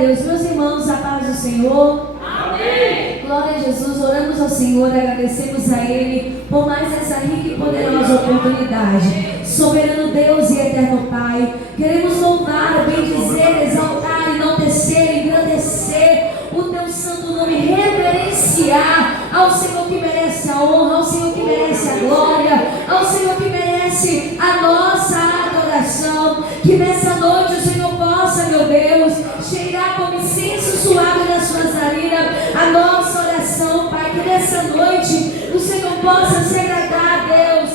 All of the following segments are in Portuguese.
Deus. Meus irmãos, a paz do Senhor. Amém. Glória a Jesus. Oramos ao Senhor, agradecemos a Ele por mais essa rica e poderosa oportunidade. Soberano Deus e eterno Pai, queremos louvar, bendizer, exaltar, enaltecer, engrandecer o Teu santo nome, reverenciar ao Senhor que merece a honra, ao Senhor que merece a glória, ao Senhor que merece a nossa adoração. Que nessa noite o Senhor possa, meu Deus, cheirar como incenso suave nas suas narinas a nossa oração, Pai. Que nessa noite o Senhor possa se agradar, Deus,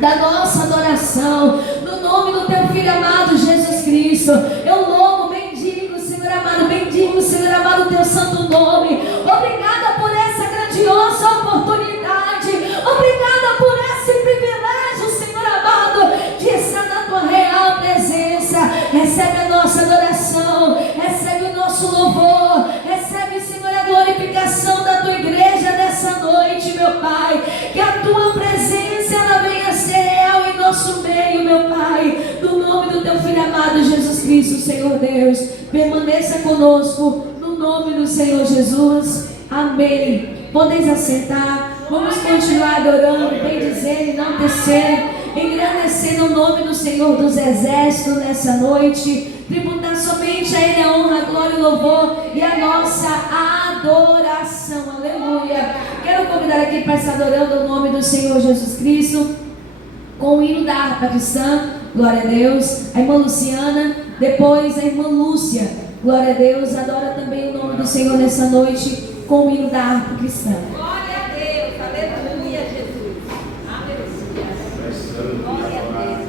da nossa adoração, no nome do Teu Filho amado Jesus Cristo. Eu louvo, bendigo, Senhor amado, bendigo, Senhor amado, o Teu santo nome. Obrigada por essa grandiosa oportunidade, obrigada por esse privilégio, Senhor amado, de estar na Tua real presença. Recebe a nossa adoração, recebe o nosso louvor, recebe, Senhor, a glorificação da Tua igreja nessa noite, meu Pai. Que a Tua presença ela venha ser real em nosso meio, meu Pai, no nome do Teu Filho amado Jesus Cristo, Senhor Deus. Permaneça conosco, no nome do Senhor Jesus. Amém. Podeis assentar. Vamos continuar adorando, bendizendo, enaltecendo, engrandecendo o nome do Senhor dos Exércitos nessa noite. Tributar somente a Ele a honra, a glória, o louvor e a nossa adoração. Aleluia. Quero convidar aqui para estar adorando o nome do Senhor Jesus Cristo com o hino da harpa cristã. Glória a Deus. A irmã Luciana, depois a irmã Lúcia. Glória a Deus. Adora também o nome do Senhor nessa noite com o hino da harpa cristã. Glória a Deus. Aleluia, Jesus. Aleluia. Glória a Deus.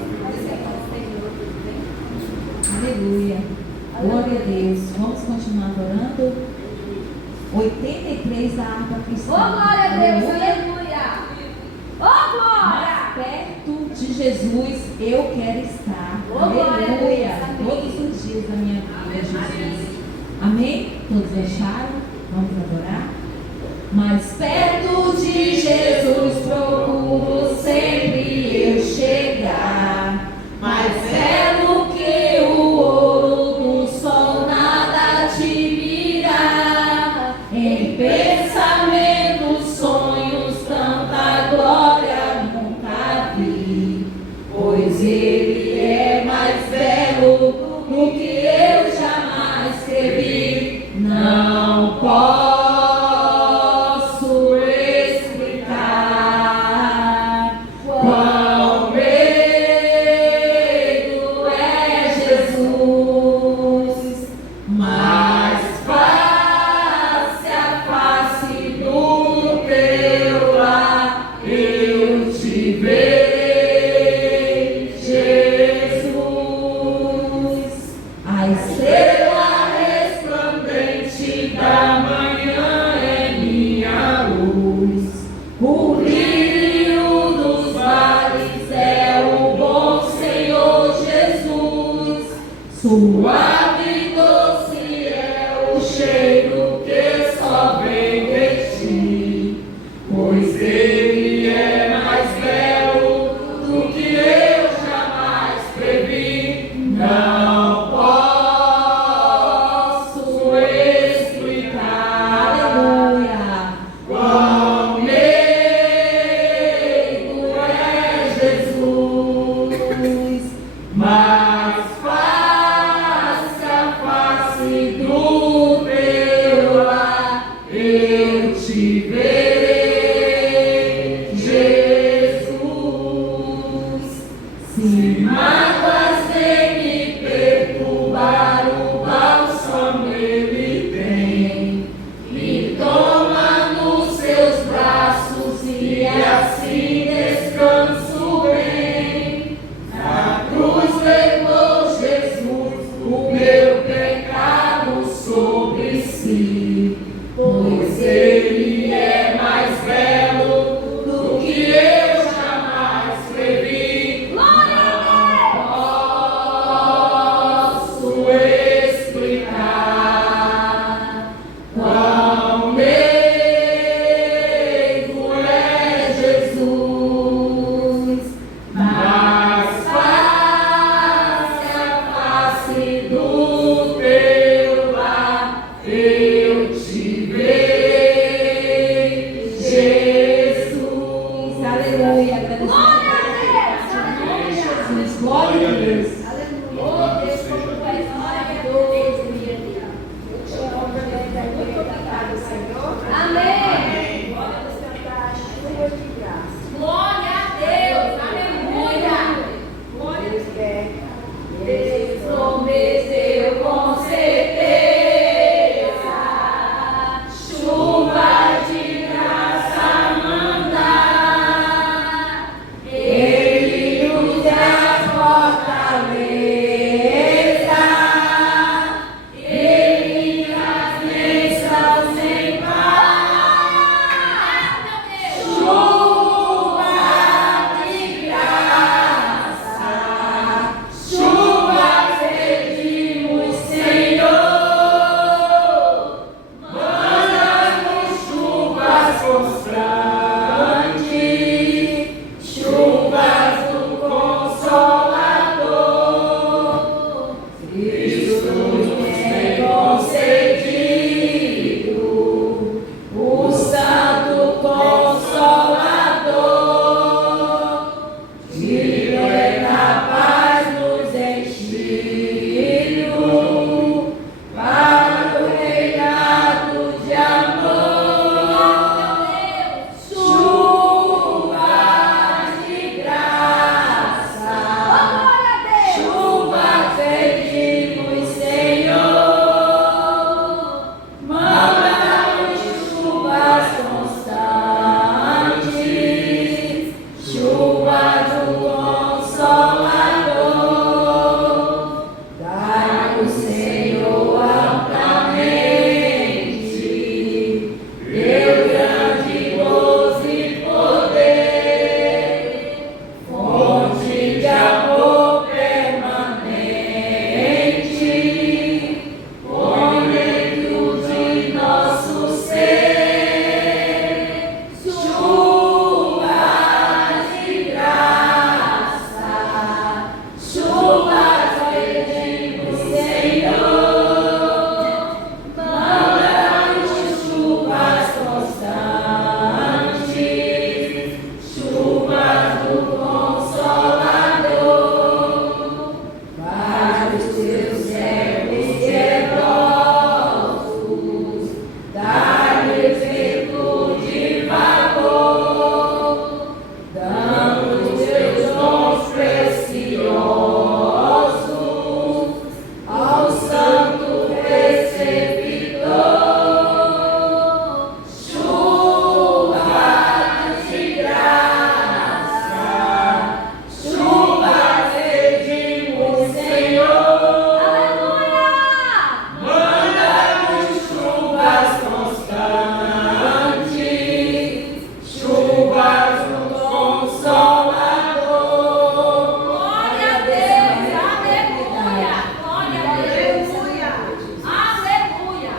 Aleluia. Glória a Deus. Vamos continuar adorando. 83 da harpa cristã. Oh, glória a Deus. Aleluia. Oh, glória. Mais perto de Jesus eu quero estar. Oh, glória a Deus. Amém. Todos os dias da minha vida, Jesus. Amém? Todos acharam? Vamos adorar? Mais perto de Jesus procuro sempre eu chegar. Mais belo que o ouro do sol nada te virá. Em pensamentos, sonhos, tanta glória nunca vi. Pois Ele é mais belo do que eu jamais escrevi. Não posso explicar quão belo é Jesus, mas face a face do teu lar eu te verei, Jesus. A estrela resplandente da manhã é minha luz. O brilho dos vales é o bom Senhor Jesus. Suave e doce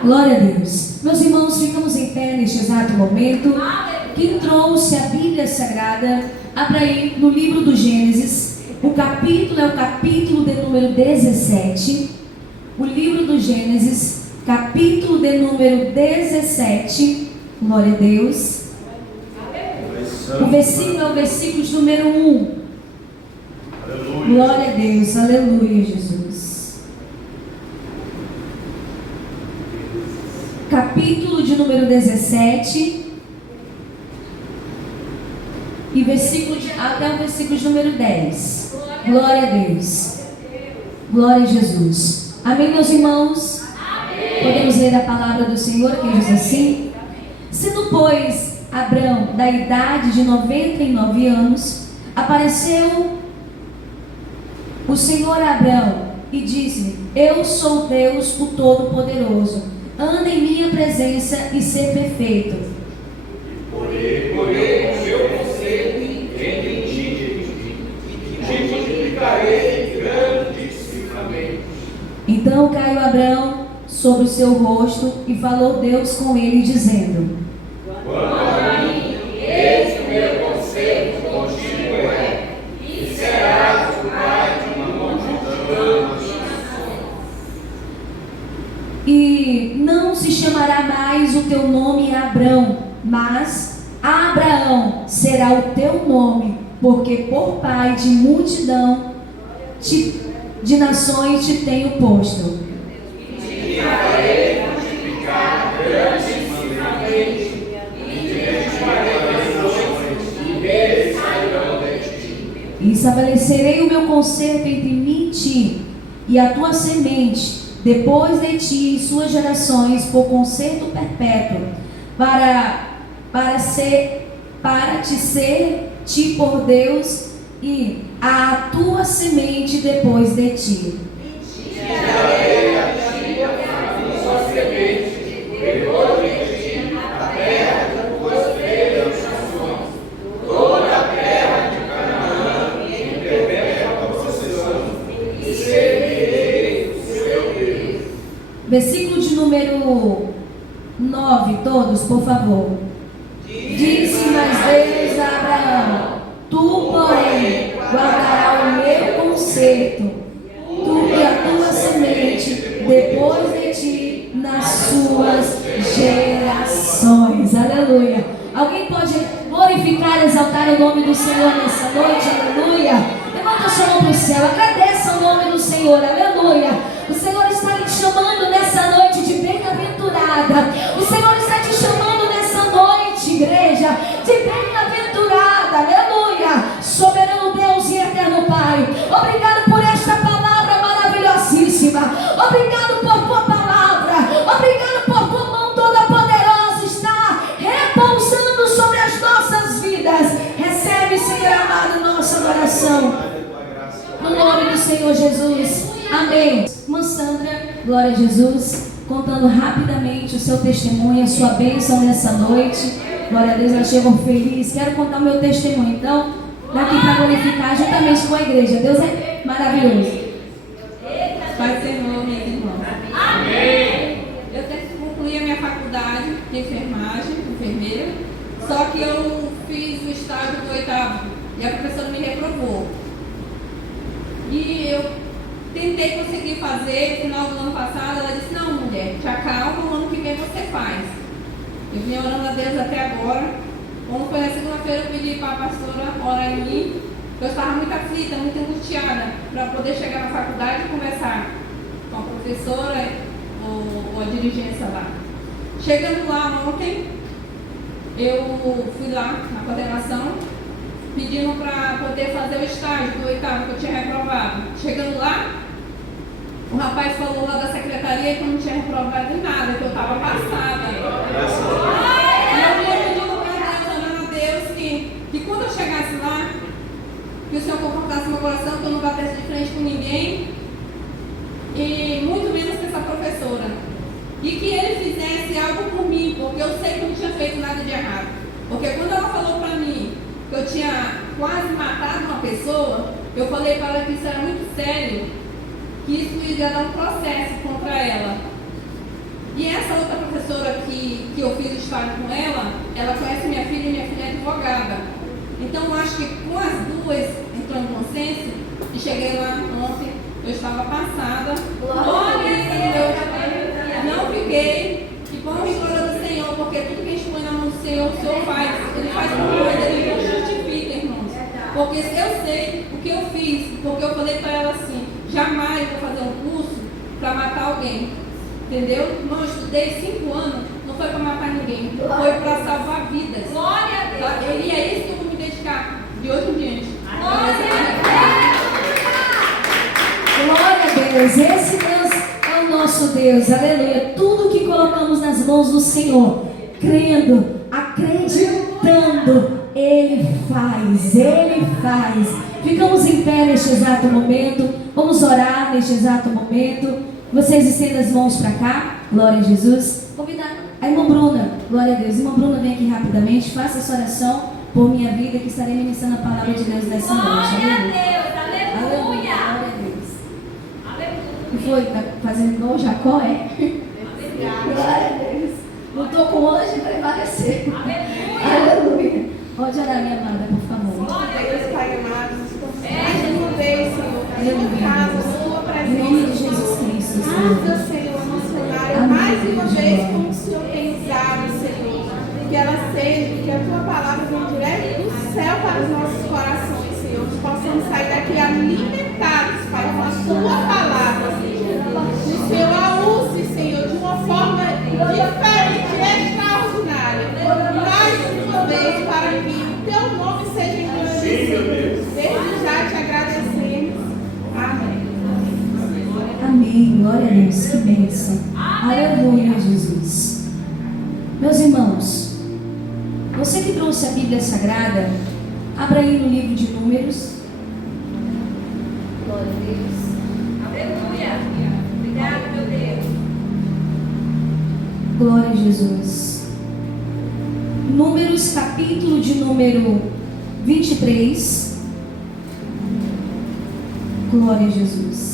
Glória a Deus. Meus irmãos, ficamos em pé neste exato momento. Quem trouxe a Bíblia Sagrada, abra aí no livro do Gênesis. O capítulo é o capítulo de número 17. O livro do Gênesis, capítulo de número 17. Glória a Deus. O versículo é o versículo de número 1. Glória a Deus, aleluia, Jesus. Capítulo de número 17 e até o versículo de número 10. Glória a Deus. Glória a Jesus. Amém, meus irmãos? Podemos ler a palavra do Senhor que diz assim: sendo, pois, Abrão da idade de 99 anos, apareceu o Senhor a Abrão e disse-lhe: eu sou Deus, o Todo-Poderoso, anda em minha presença e ser perfeito. Porém, o meu conselho entra em ti, te multiplicarei grandissimamente. Então caiu Abrão sobre o seu rosto e falou Deus com ele, dizendo: quanto a mim, eis o meu conselho contigo é, e serás o pai de uma multidão de nações. E não se chamará mais o teu nome Abrão, mas Abraão será o teu nome, porque por pai de multidão de nações te tenho posto. E farei multiplicar grandissimamente, e te farei nações, e eles sairão de ti. E estabelecerei o meu concerto entre mim e ti, e a tua semente, depois de ti e suas gerações, por concerto perpétuo, para te ser por Deus, e a tua semente depois de ti. E darei a ti a tua semente, depois de ti, a terra de tuas primeiras nações, toda a terra de Canaã, em perpétua possessão, e servirei o seu Deus. Versículo de número 9, todos, por favor. Disse mais Deus a Abraão: tu, porém, guardarás o meu concerto, tu e a tua semente, depois de ti, nas suas gerações. Aleluia. Alguém pode glorificar, exaltar o nome do Senhor nessa noite? Aleluia. Levanta a sua mão para o céu, agradeça o nome do Senhor. Aleluia. O Senhor está lhe chamando nessa noite de bem-aventurada. O Senhor está te chamando nessa noite, igreja, de bem-aventurada. Aleluia. Soberano Deus e eterno Pai, obrigado por esta palavra maravilhosíssima. Obrigado por tua palavra. Obrigado por tua mão toda poderosa está repousando sobre as nossas vidas. Recebe, Senhor amado, nossa adoração. No nome do Senhor Jesus. Amém. Irmã Sandra, glória a Jesus, contando rapidamente o seu testemunho, a sua bênção nessa noite. Glória a Deus, ela chegou feliz. Quero contar o meu testemunho, então, daqui para glorificar juntamente com a igreja. Deus é maravilhoso. Pai Senhor, meus irmãos. Amém. Eu concluí a minha faculdade de enfermeira, só que eu fiz o estágio do 8º e a professora me reprovou. E eu tentei conseguir fazer, no final do ano passado, ela disse: não, mulher, te acalma, o ano que vem você faz. Eu vim orando a Deus até agora. Quando foi na segunda-feira, eu pedi para a pastora orar em mim, porque eu estava muito aflita, muito angustiada, para poder chegar na faculdade e conversar com a professora ou a dirigência lá. Chegando lá ontem, eu fui lá na coordenação, pedindo para poder fazer o estágio do 8º que eu tinha reprovado. Chegando lá, o rapaz falou lá da secretaria que eu não tinha reprovado em nada, que eu estava passada. E eu vinha pedindo para Deus, orando a Deus, que quando eu chegasse lá, que o Senhor confortasse meu coração, que eu não batesse de frente com ninguém, e muito menos com essa professora. E que ele fizesse algo por mim, porque eu sei que eu não tinha feito nada de errado. Porque quando ela falou para mim que eu tinha quase matado uma pessoa, eu falei para ela que isso era muito sério, que isso iria dar um processo contra ela. E essa outra estágio com ela, ela conhece minha filha e minha filha é advogada. Então eu acho que com as duas entrou em consenso e cheguei lá ontem, eu estava passada. Glória a Deus, não fiquei. E bom glória do Senhor, porque tudo que a gente põe na mão do Senhor, o Senhor faz. Ele faz por nós, ele nos justifica, irmãos. Porque eu sei o que eu fiz, porque eu falei para ela assim, jamais vou fazer um curso para matar alguém. Entendeu? Irmão, eu estudei 5 anos, não foi para matar ninguém, foi para salvar vidas. Glória a Deus. E é isso que eu vou me dedicar de hoje em diante. Glória a Glória a Deus, esse Deus é o nosso Deus, aleluia. Tudo que colocamos nas mãos do Senhor, crendo, acreditando, Ele faz, Ele faz. Ficamos em pé neste exato momento, vamos orar neste exato momento. Vocês estendam as mãos para cá, glória a Jesus. Convidar a irmã Bruna, glória a Deus. Irmã Bruna, vem aqui rapidamente, faça essa oração por minha vida, que estarei ministrando a palavra de Deus nessa noite. Glória a Aleluia. Deus, aleluia. Glória a Deus. Aleluia. O que foi? Tá fazendo igual Jacó, é? Glória a Deus. Lutou com hoje e prevalecer. Aleluia. Pode orar, minha amada, por favor. Glória a Deus. Deus, Pai amado, mais uma vez, Senhor, sua casa, sua Em nome de presença, Jesus Cristo, Usa, Senhor. Senhor, a nossa lar, mais uma vez, como o Senhor tem usado, Senhor. Que ela seja, que a tua palavra venha direto do céu para os nossos corações, Senhor. Que possamos sair daqui alimentados, Pai, com a tua palavra, Senhor. Que o Senhor a use, Senhor, de uma forma diferente, extraordinária. Mais uma vez, para que o teu nome seja engrandecido. Desde já te agradecemos. Amém. Amém. Glória a Deus. Que bênção. Aleluia, Jesus. Meus irmãos, você que trouxe a Bíblia Sagrada, abra aí no livro de Números. Glória a Deus. Aleluia. Obrigado, meu Deus. Glória a Jesus. Números, capítulo de número 23. Glória a Jesus.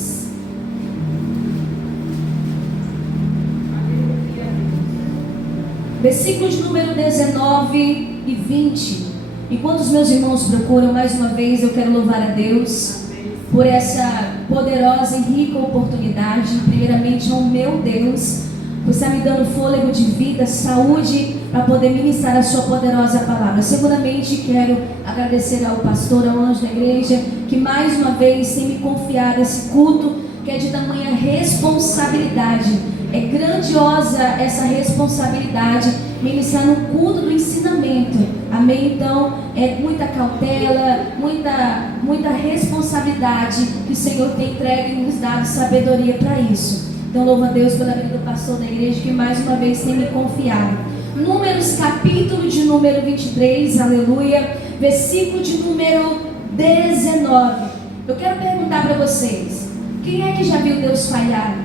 Versículos de número 19 e 20. Enquanto os meus irmãos procuram, mais uma vez eu quero louvar a Deus por essa poderosa e rica oportunidade. Primeiramente ao meu Deus, por estar me dando fôlego de vida, saúde, para poder ministrar a sua poderosa palavra. Seguramente quero agradecer ao pastor, ao anjo da igreja, que mais uma vez tem me confiado esse culto, que é de tamanha responsabilidade. É grandiosa essa responsabilidade, ministrar no culto do ensinamento. Amém? Então, é muita cautela, muita responsabilidade que o Senhor tem entregue e nos dado sabedoria para isso. Então, louvo a Deus pela vida do pastor da igreja, que mais uma vez tem me confiado. Números, capítulo de número 23, aleluia, versículo de número 19. Eu quero perguntar para vocês, quem é que já viu Deus falhar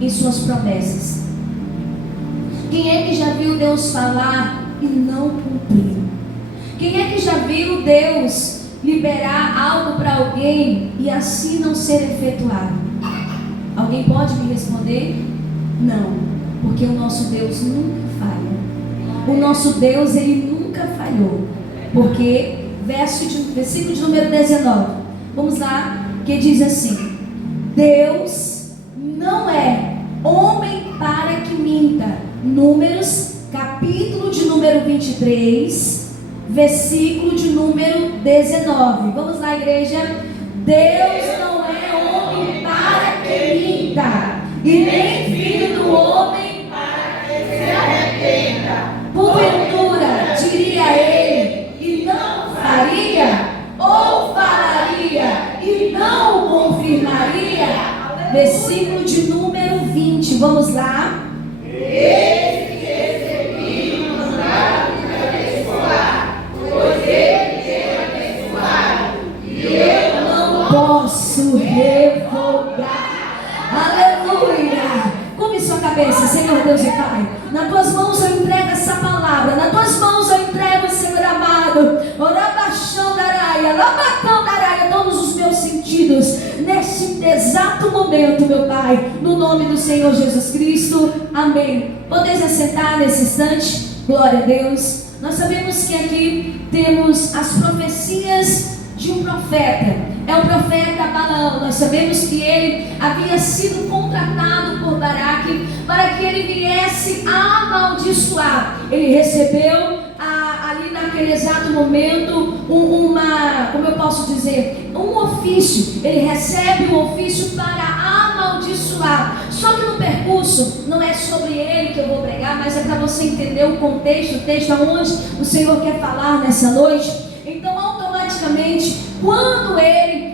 em suas promessas? Quem é que já viu Deus falar e não cumprir? Quem é que já viu Deus liberar algo para alguém e assim não ser efetuado? Alguém pode me responder? Não, porque o nosso Deus nunca falha. O nosso Deus, Ele nunca falhou. Porque, versículo de número 19, vamos lá, que diz assim: Deus não é homem para que minta. Números, capítulo de número 23, versículo de número 19. Vamos lá, igreja. Deus não é homem para que minta, e nem filho do homem para que se arrependa. Porventura, diria ele, e não faria, ou falaria, e não o confirmaria. Versículo de número 20, vamos lá. Esse que recebi o mandado de abençoar, pois ele tem abençoado, e eu não posso revogar. Aleluia! Curve sua cabeça, Senhor Deus e Pai. Nas tuas mãos eu entrego essa palavra, nas tuas mãos eu entrego, Senhor amado, orabaxandaraia, labacandaraia, todos os meus sentidos, neste exato momento, meu Pai, no nome do Senhor Jesus Cristo, amém. Podeis assentar nesse instante. Glória a Deus. Nós sabemos que aqui temos as profecias de um profeta. É o profeta Balaão. Nós sabemos que ele havia sido contratado por Baraque para que ele viesse a amaldiçoar. Ele recebeu ali naquele exato momento como eu posso dizer, um ofício. Ele recebe um ofício para amaldiçoar. Só que no percurso, não é sobre ele que eu vou pregar, mas é para você entender o contexto, o texto aonde o Senhor quer falar nessa noite. Então, automaticamente, quando ele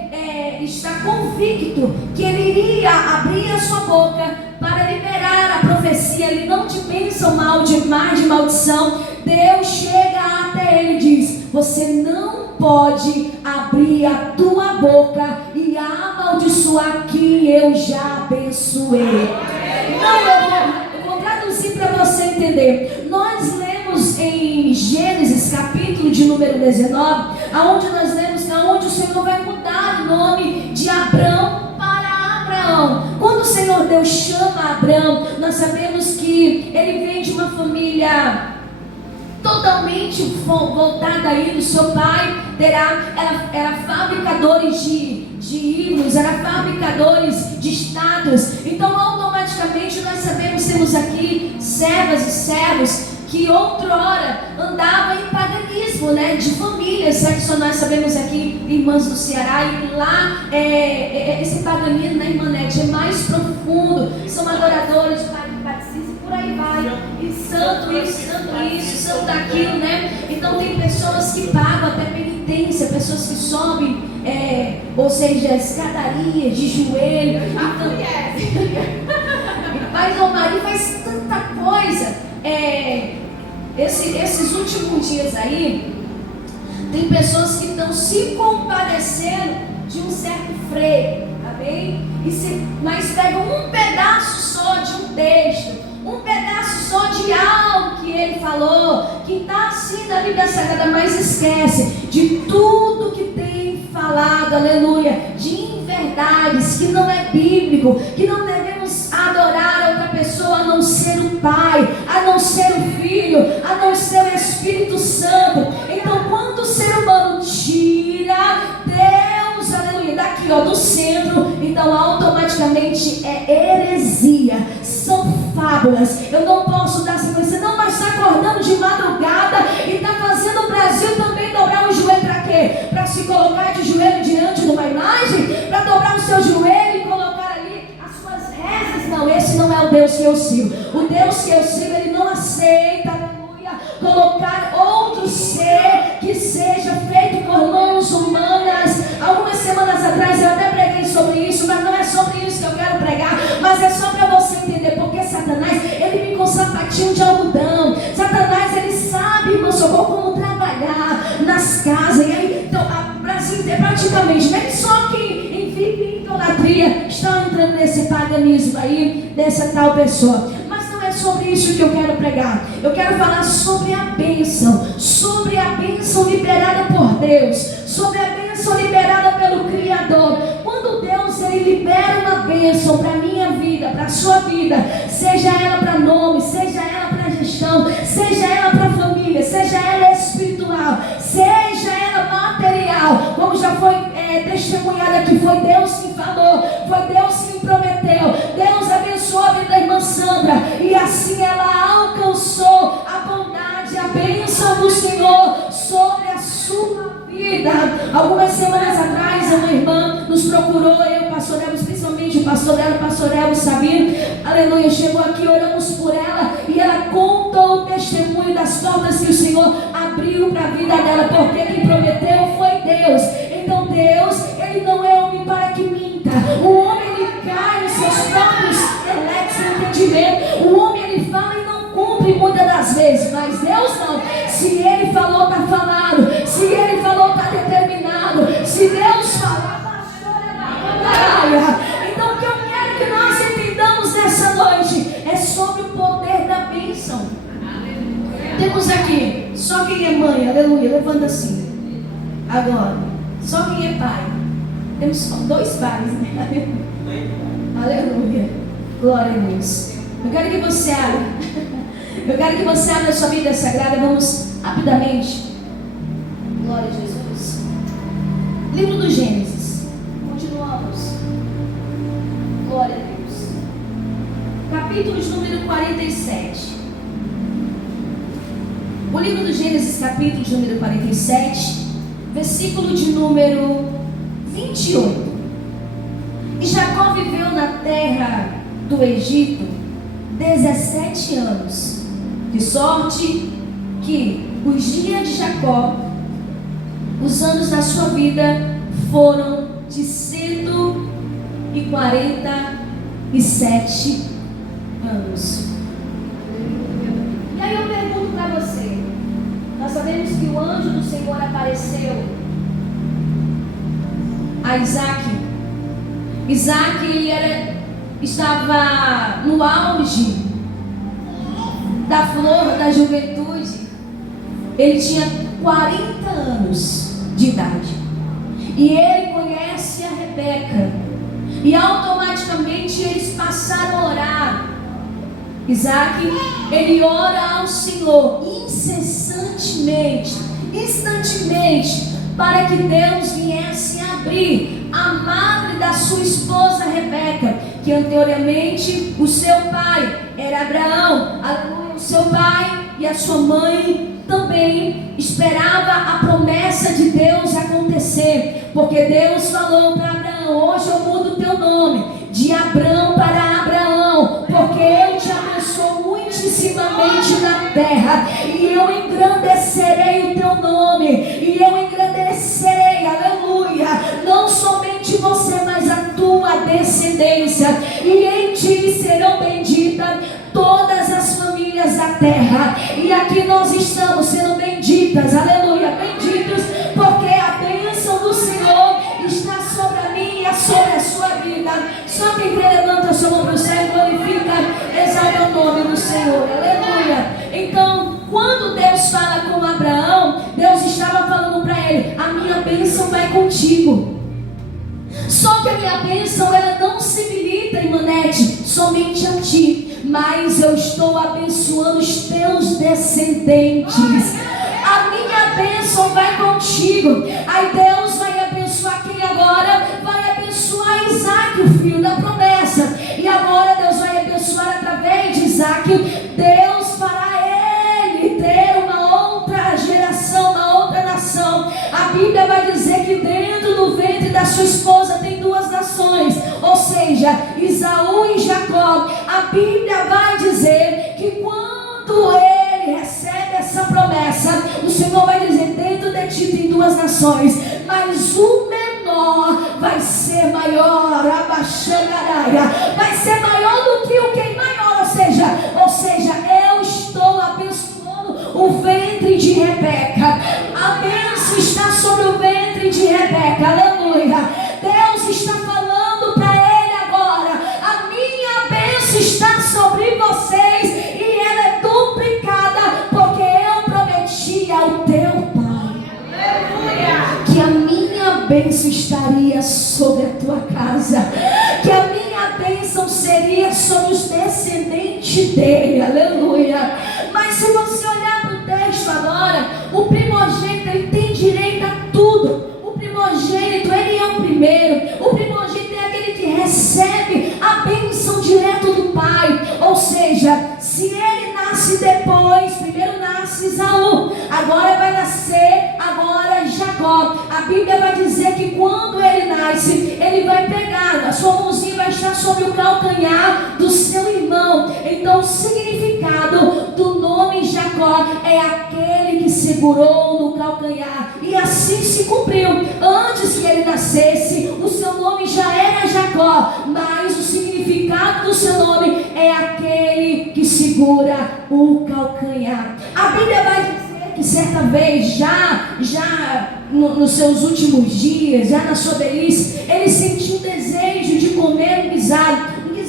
está convicto que ele iria abrir a sua boca para liberar a profecia, ele não te pensa o mal de maldição, Deus chega até ele e diz: você não pode abrir a tua boca e amaldiçoar que eu já abençoei. Não, eu vou traduzir para você entender. Nós lemos em Gênesis, capítulo de número 19, aonde nós lemos aonde o Senhor vai mudar o nome de Abrão para Abraão. Quando o Senhor Deus chama Abrão, nós sabemos que ele vem de uma família totalmente voltada aí do seu pai. Era fabricadores de ídolos, era fabricadores de estátuas. Então automaticamente nós sabemos, temos aqui servas e servos que outrora andavam em paganismo, né, de famílias, certo? Nós sabemos aqui, irmãs do Ceará, e lá esse paganismo, né, irmã Nete, é mais profundo. São adoradores de patismo, por aí vai, e santo isso, santo aquilo, né? Então tem pessoas que pagam até penitência, pessoas que sobem, ou seja, escadarias de joelho. Mas o marido faz tanta coisa. Esses últimos dias aí, tem pessoas que estão se compadecendo de um certo freio, tá bem? Mas pegam um pedaço só de um texto, um pedaço só de algo que ele falou, que está assim na Bíblia Sagrada, mas esquece de tudo que tem falado, aleluia, de inverdades, que não é bíblico, que não devemos adorar a outra pessoa a não ser o Pai, a não ser o Filho, a não ser o Espírito Santo. Então, quando o ser humano tira Deus, aleluia, daqui do centro, então automaticamente é heresia, são fábulas. Eu não posso dar sequência, não, mas está acordando de madrugada e está fazendo o Brasil também dobrar o joelho para quê? Para se colocar de joelho diante de uma imagem? Para dobrar o seu joelho e colocar ali as suas rezas? Não, esse não é o Deus que eu sigo. O Deus que eu sigo, ele não aceita, aleluia, colocar outro ser que seja feito por mãos humanas. Algumas semanas atrás eu até preguei sobre isso, mas não é sobre isso que eu quero pregar, mas é só para você entender, porque Satanás, ele vem com sapatinho de algodão. Satanás, ele sabe, irmão Socorro, como trabalhar nas casas. E aí, então, o Brasil inteiro praticamente, né? Só que em vive idolatria estão entrando nesse paganismo aí, dessa tal pessoa. Mas não é sobre isso que eu quero pregar. Eu quero falar sobre a bênção liberada por Deus, sobre a bênção liberada pelo Criador. Quando Deus, ele libera uma bênção para a minha vida, para a sua vida, seja ela para nome, seja ela para gestão, seja ela para família, seja ela espiritual, seja ela material, como já foi testemunhada aqui, foi Deus que falou, foi Deus que prometeu. Deus abençoou a vida da irmã Sandra, e assim ela alcançou a bondade, a bênção do Senhor sobre a sua vida. Algumas semanas atrás, uma irmã nos procurou, eu, pastor Elvis, principalmente o pastor dela, o pastor Elvis Sabino, aleluia, chegou aqui, oramos por ela, e ela contou o testemunho das portas que o Senhor abriu para a vida dela, porque quem prometeu foi Deus. Então Deus, ele não é homem para que minta. O homem, ele cai nos seus próprios intelectos e entendimento. O homem, ele fala e não cumpre muitas das vezes, mas Deus não. Se ele falou, está falado. Se ele falou, está determinado. Se Deus falar, então o que eu quero que nós entendamos nessa noite é sobre o poder da bênção. Temos aqui, só quem é mãe, aleluia, levanta assim. Agora, só quem é pai. Temos só 2 pais, né? Aleluia. Glória a Deus. Eu quero que você abra Eu quero que você abra a sua Bíblia Sagrada. Vamos rapidamente. Glória a Jesus. Livro do Gênesis. Continuamos. Glória a Deus. Capítulos número 47. O livro do Gênesis, capítulo de número 47, versículo de número 28. E Jacó viveu na terra do Egito 17 anos, de sorte que os dias de Jacó, os anos da sua vida, foram de 147 anos. E aí eu pergunto para você, nós sabemos que o anjo do Senhor apareceu a Isaac. Isaac, ele estava no auge da flor da juventude. Ele tinha 40 anos de idade. E ele conhece a Rebeca. E automaticamente eles passaram a orar. Isaac, ele ora ao Senhor incessantemente, instantemente, para que Deus viesse abrir a madre da sua esposa Rebeca, que anteriormente o seu pai era Abraão. O seu pai e a sua mãe também esperava a promessa de Deus acontecer, porque Deus falou para Abraão: hoje eu mudo o teu nome de Abrão para Abraão, porque eu te abençoo muitíssimamente na terra, e eu engrandecerei o teu nome, e eu engrandecerei, aleluia, não somente você, mas a tua descendência, e em ti serão benditas todas as famílias da terra. E aqui nós estamos sendo benditas, aleluia, benditos, porque a bênção do Senhor está sobre a minha e sobre a sua vida. Só quem crê levanta o seu nome para o céu e glorifica, exalta o nome do Senhor, aleluia. Então, quando Deus fala com Abraão, Deus estava falando para ele: a minha bênção vai contigo. Só que a minha bênção, ela não se limita, Imanete, somente a ti, mas eu estou abençoando os teus descendentes. A minha bênção vai contigo. Aí Deus vai abençoar quem agora? Vai abençoar Isaac, o filho da promessa. E agora Deus vai abençoar através de Isaac. Deus fará ele ter uma outra geração, uma outra nação. A Bíblia vai dizer que dentro do ventre da sua esposa tem duas nações, ou seja, Esaú e Jacó. A Bíblia vai dizer que quando ele recebe essa promessa, o Senhor vai dizer: dentro de ti tem duas nações, mas o menor vai ser maior, vai ser maior do que o que é maior, ou seja, eu estou abençoando o ventre de Rebeca. A bênção está sobre o ventre de Rebeca, aleluia. Deus está falando para ele agora: a minha bênção está sobre vocês, e ela é duplicada, porque eu prometi ao teu pai, aleluia, que a minha bênção estaria sobre a tua casa, que a minha bênção seria sobre os descendentes dele, aleluia. Mas se você olhar para o texto agora, o primogênito, ele tem direito a tudo. O primogênito, ele é o primeiro. O primogênito é aquele que recebe a bênção direto do pai. Ou seja, se ele nasce depois, primeiro nasce Esaú, agora vai nascer Jacó. A Bíblia vai dizer que quando ele nasce, ele vai pegar, a sua mãozinha vai estar sobre o calcanhar do seu irmão. Então o significado do nome Jacó é aquele que segurou no calcanhar. E assim se cumpriu. Antes que ele nascesse, o seu nome já era Jacó, mas o significado do seu nome é aquele que segura o calcanhar. A Bíblia vai dizer que certa vez, já nos seus últimos dias, já na sua velhice, ele sentiu o desejo de comer um guisado de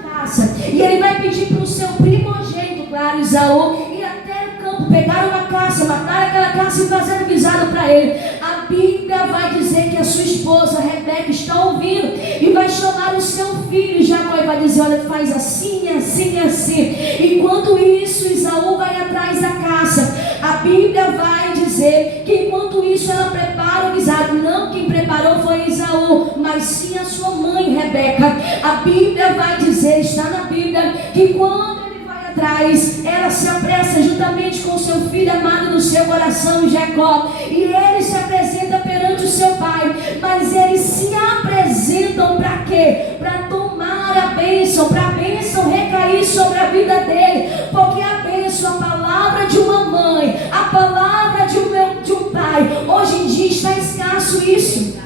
caça. E ele vai pedir para o seu primogênito, claro, Esaú, ir até o campo, pegar uma caça, matar aquela caça e fazer um guisado para ele. A Bíblia vai dizer que a sua esposa Rebeca está ouvindo e vai chamar o seu filho Jacó e vai dizer: olha, faz assim, assim, assim. Enquanto isso, Esaú vai atrás da caça. A Bíblia vai dizer que enquanto isso ela prepara o Isaac. Não, quem preparou foi Esaú, mas sim a sua mãe Rebeca. A Bíblia vai dizer, está na Bíblia, que quando ele vai atrás, ela se apressa juntamente com o seu filho amado no seu coração, Jacó, e ele se apresenta perante o seu pai. Mas eles se apresentam para quê? Para tomar a bênção, para a bênção recair sobre a vida dele, porque a bênção, a palavra de uma mãe, a palavra de um pai, hoje em dia está escasso isso.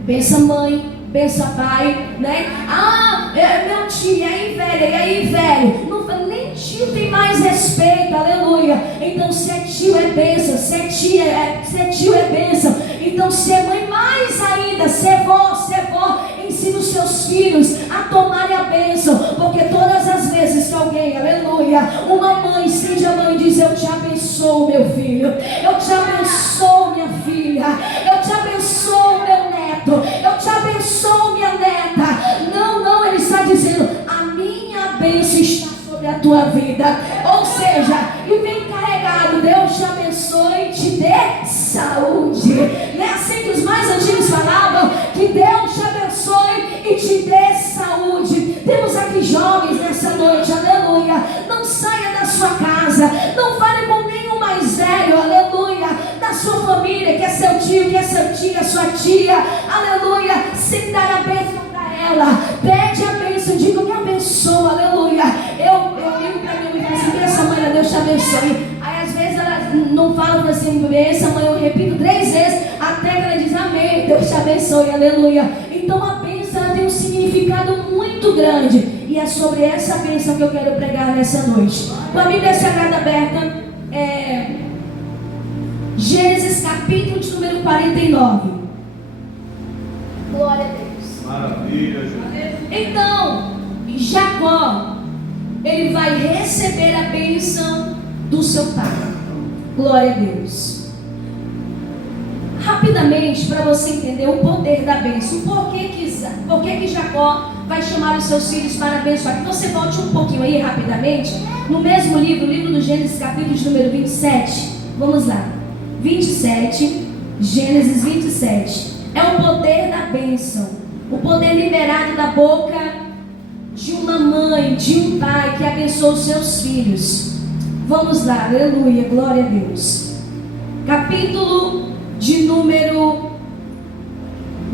Benção mãe, benção pai, né? Meu tio, e aí velho? Não, nem tio tem mais respeito, aleluia. Então se é tio é bênção, se é tio é bênção. Então se é mãe, mais ainda, se é vó, ensina os seus filhos a tomarem a bênção, porque todas as vezes que alguém, aleluia, uma mãe estende a mão e diz: eu te abençoo, meu filho, eu te abençoo, minha filha, eu te abençoo, meu neto, eu te abençoo, minha neta. Não, ele está dizendo: a minha bênção está sobre a tua vida. Ou seja, e vem carregado: Deus te abençoe e te dê saúde. Não é assim que os mais antigos falavam? Que Deus te abençoe e te dê saúde. Temos aqui jovens nessa noite, aleluia. Não saia da sua casa, não fale com nenhum mais velho, aleluia, da sua família, que é seu tio, que é sua tia, sua tia, aleluia, sem dar a bênção para ela. Pede a bênção, diga: me abençoa, aleluia. Eu ligo para minha mãe e falo assim: essa mãe, Deus te abençoe. Aí às vezes ela não fala assim: essa mãe, eu repito 3 vezes, até que ela diz: amém, Deus te abençoe, aleluia. Então a bênção, ela tem um significado muito grande, e é sobre essa bênção que eu quero pregar nessa noite. Com a Bíblia Sagrada aberta, Gênesis capítulo de número 49. Glória a Deus. Maravilha, Jesus. Então, Jacó, ele vai receber a bênção do seu pai. Glória a Deus. Rapidamente, para você entender o poder da bênção, por que Jacó vai chamar os seus filhos para abençoar? Que você volte um pouquinho aí rapidamente, no mesmo livro, o livro do Gênesis, capítulo de número 27. Vamos lá, 27, Gênesis 27. É o poder da bênção, o poder liberado da boca de uma mãe, de um pai que abençoa os seus filhos. Vamos lá, aleluia, glória a Deus. Capítulo de número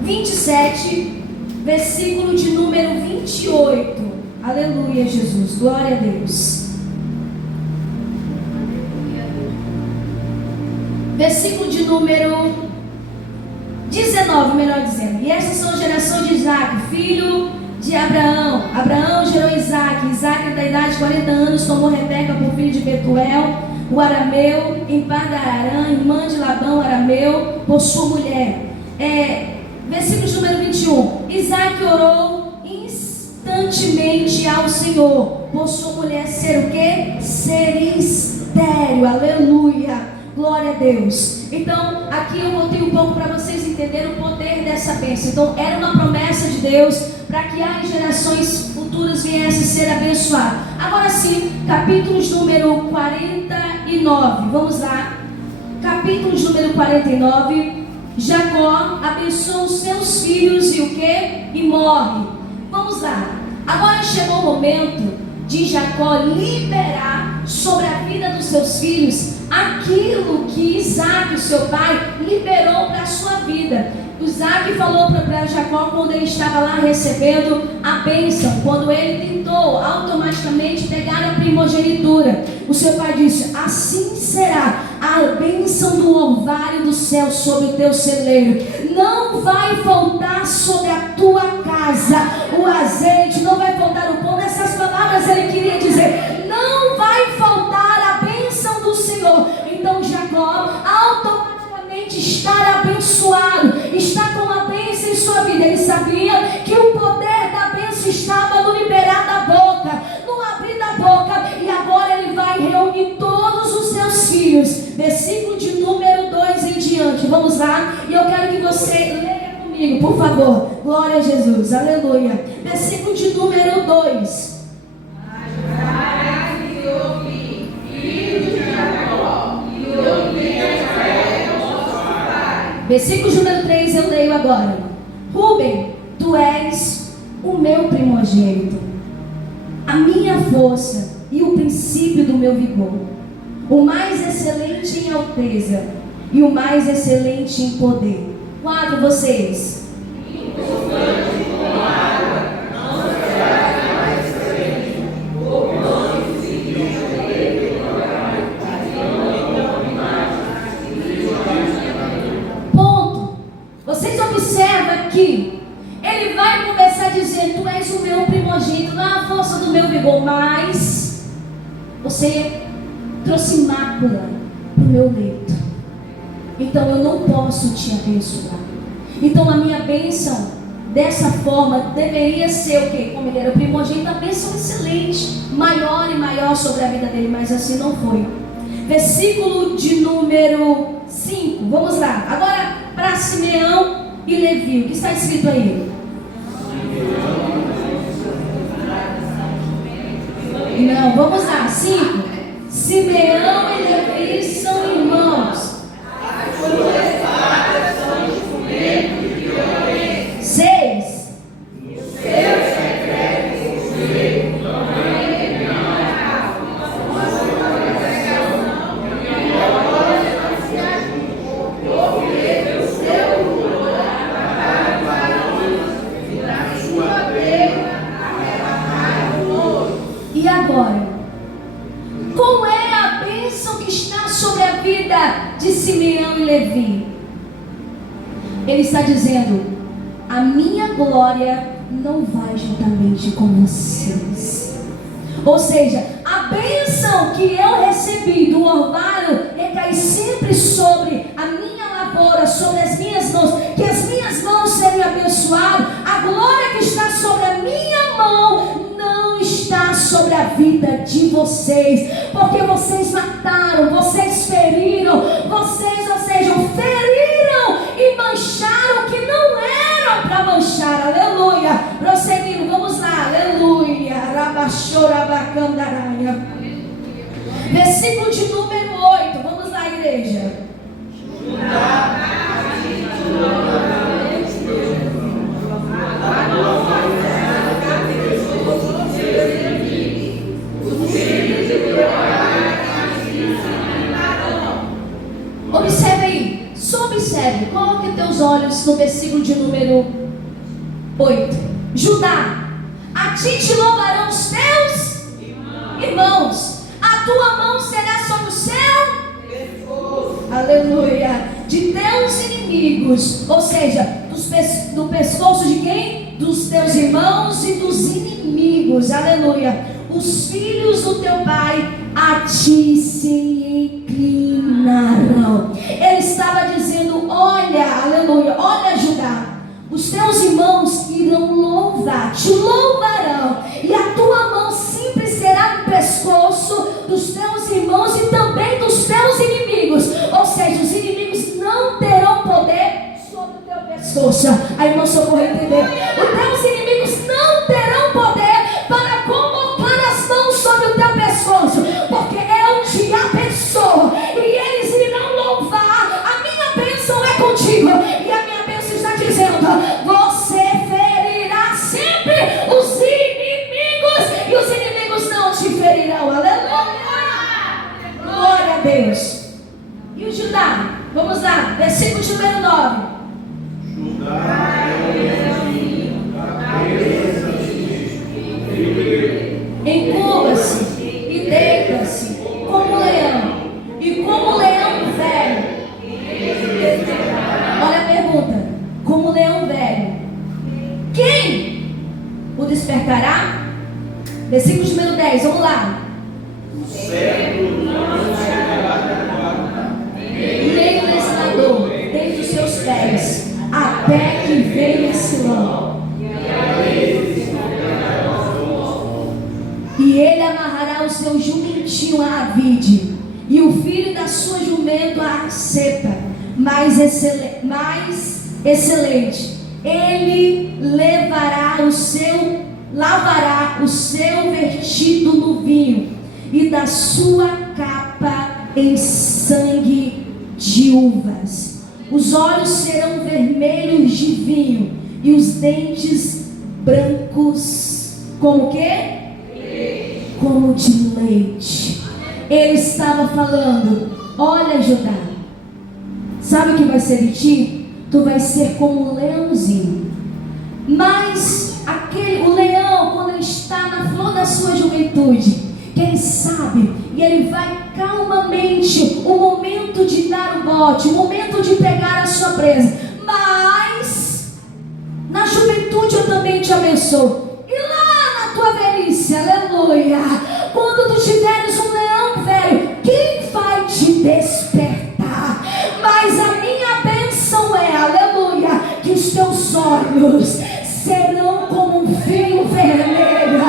27, versículo de número 28. Aleluia, Jesus, glória a Deus. Versículo de número 19, melhor dizendo. E estas são as gerações de Isaac, filho de Abraão. Abraão gerou Isaac. Isaac, da idade de 40 anos, tomou Rebeca por filho de Betuel, o arameu, em Padan-Aram, irmã de Labão, arameu, por sua mulher. Versículo de número 21. Isaac orou instantemente ao Senhor, por sua mulher ser o quê? Ser estéril. Aleluia. Glória a Deus. Então, aqui eu voltei um pouco para vocês entenderem o poder dessa bênção. Então, era uma promessa de Deus para que as gerações futuras viessem a ser abençoadas. Agora sim, capítulo de número 49. Vamos lá. Capítulo de número 49. Jacó abençoa os seus filhos e o quê? E morre. Vamos lá. Agora chegou o momento de Jacó liberar sobre a vida dos seus filhos aquilo que Isaac, o seu pai, liberou para a sua vida. Isaac falou para Jacó quando ele estava lá recebendo a bênção, quando ele tentou automaticamente pegar a primogenitura. O seu pai disse: assim será a bênção do orvalho do céu sobre o teu celeiro. Não vai faltar sobre a tua casa o azeite, não vai faltar o pão. Nessas palavras ele queria dizer: não vai faltar a bênção do Senhor. Então Jacó automaticamente está abençoado, está com a bênção em sua vida. Ele sabia que o poder da bênção estava no liberar da boca, no abrir da boca. E agora ele vai reunir todos os seus filhos. Versículo de número 2 em diante. Vamos lá. E E eu quero que você leia comigo, por favor. Glória a Jesus, aleluia. Versículo de número 2. Versículo de número 3 eu leio agora. Rúben, tu és o meu primogênito, a minha força e o princípio do meu vigor, o mais excelente em alteza e o mais excelente em poder. 4, vocês. Ponto. Vocês observam que ele vai começar dizendo: tu és o meu primogênito, não a força do meu vigor, mas você trouxe mácula para o meu leito, então eu não posso te abençoar. Então a minha bênção dessa forma deveria ser o quê? Como ele era o primogênito, a bênção excelente, maior e maior sobre a vida dele, mas assim não foi. Versículo de número 5, vamos lá. Agora para Simeão e Levi, o que está escrito aí? Não, vamos lá. 5. Simeão e Levi são irmãos. 6. E agora? Qual é a bênção que está sobre a vida de Simeão e Levi? Ele está dizendo: a minha glória não vai juntamente com vocês. Ou seja, a bênção que eu recebi do orvalho recai sempre sobre a minha lavoura, sobre as minhas mãos, que as minhas mãos serem abençoadas. A glória que está sobre a minha mão não está sobre a vida de vocês, porque vocês mataram, vocês feriram, vocês, ou seja, feriram e mancharam o que não eram para manchar. Aleluia. Prosseguindo, vamos lá. Aleluia. Rabachorabacandaraia. Versículo de número 8. Vamos lá, igreja. Observe aí, só observe, coloque teus olhos no versículo de número 8. Judá, a ti te louvarão os teus irmãos, a tua mão será sobre o seu aleluia, de teus inimigos, ou seja, do pescoço de quem? Dos teus irmãos e dos inimigos, aleluia. Os filhos do teu pai a ti se inclinarão. Ele estava dizendo: olha, aleluia, olha, Judá, os teus irmãos irão louvar, te louvarão, e a tua mão sempre será no pescoço dos teus irmãos e também dos teus inimigos. Ou seja, os inimigos não terão poder sobre o teu pescoço. A irmã Socorro entendeu? Os teus inimigos não terão poder para colocar as mãos sobre o teu pescoço, porque eu te abençoo e eles irão louvar. A minha bênção é contigo, e a minha bênção está dizendo: você ferirá sempre os inimigos, e os inimigos não te ferirão. Aleluia! Glória a Deus. E o Judá? Vamos lá, versículo de número 9. Judá encolha-se e deita-se como leão, e como leão velho. Olha a pergunta: como leão velho, quem o despertará? Versículo número 10, vamos lá. o cetro não será Nem o legislador desde os seus pés, até que venha Silão. E ele amarrará o seu jumentinho à vide, e o filho da sua jumenta à cepa, mais excelente. Ele lavará o seu vestido no vinho, e da sua capa em sangue de uvas. Os olhos serão vermelhos de vinho, e os dentes brancos como o quê? Como de leite. Ele estava falando: olha, Judá, sabe o que vai ser de ti? Tu vai ser como um leãozinho. Mas o leão, quando ele está na flor da sua juventude, que ele sabe, e ele vai calmamente, o momento de dar o bote, o momento de pegar a sua presa. Mas na juventude eu também te abençoo. E lá na tua velhice, aleluia, quando tu tiveres um leão velho, quem vai te despertar? Mas a minha bênção é, aleluia, que os teus olhos serão como um fio vermelho.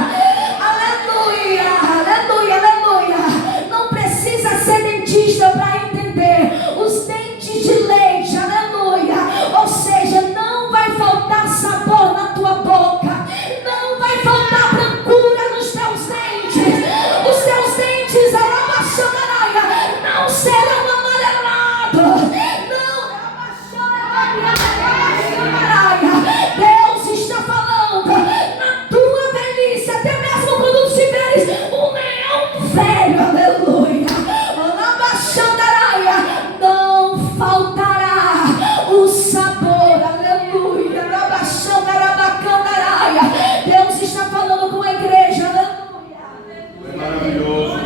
Aleluia, aleluia, aleluia. Não precisa ser dentista para entender. Os dentes de leite, aleluia. Ou seja, não vai faltar sabor na tua boca, não vai faltar brancura nos teus dentes. Os teus dentes, não serão amarelados. Deus está falando na tua velhice, até mesmo quando tu tiveres um leão velho, aleluia, não faltará o sabor, aleluia. Deus está falando com a igreja, aleluia. É maravilhoso.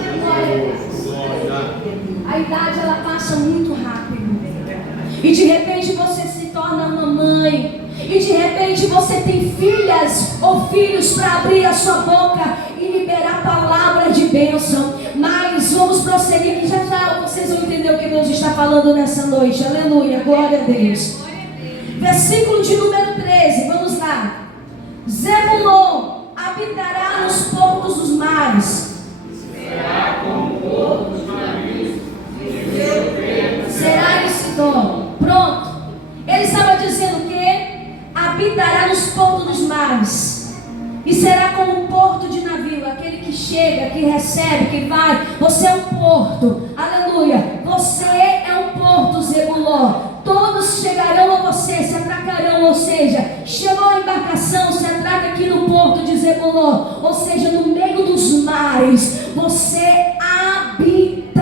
A idade, ela passa muito rápido, e de repente você se torna mamãe, e de repente você tem filhas ou filhos para abrir a sua boca e liberar palavra de bênção. Mas vamos prosseguir, que já vocês vão entender o que Deus está falando nessa noite, aleluia, glória a Deus. Versículo de número 13, vamos lá. Zebulon habitará nos portos dos mares, Será como o corpo dos navios de seu tempo. será em Sidom. Pronto. Ele estava dizendo que habitará nos portos dos mares, e será como um porto de navio, aquele que chega, que recebe, que vai. Você é um porto, aleluia. Você é um porto, Zebulon. Todos chegarão a você, se atracarão, ou seja, chegou a embarcação, se atraca aqui no porto de Zebulon, ou seja, no meio dos mares, você habitará.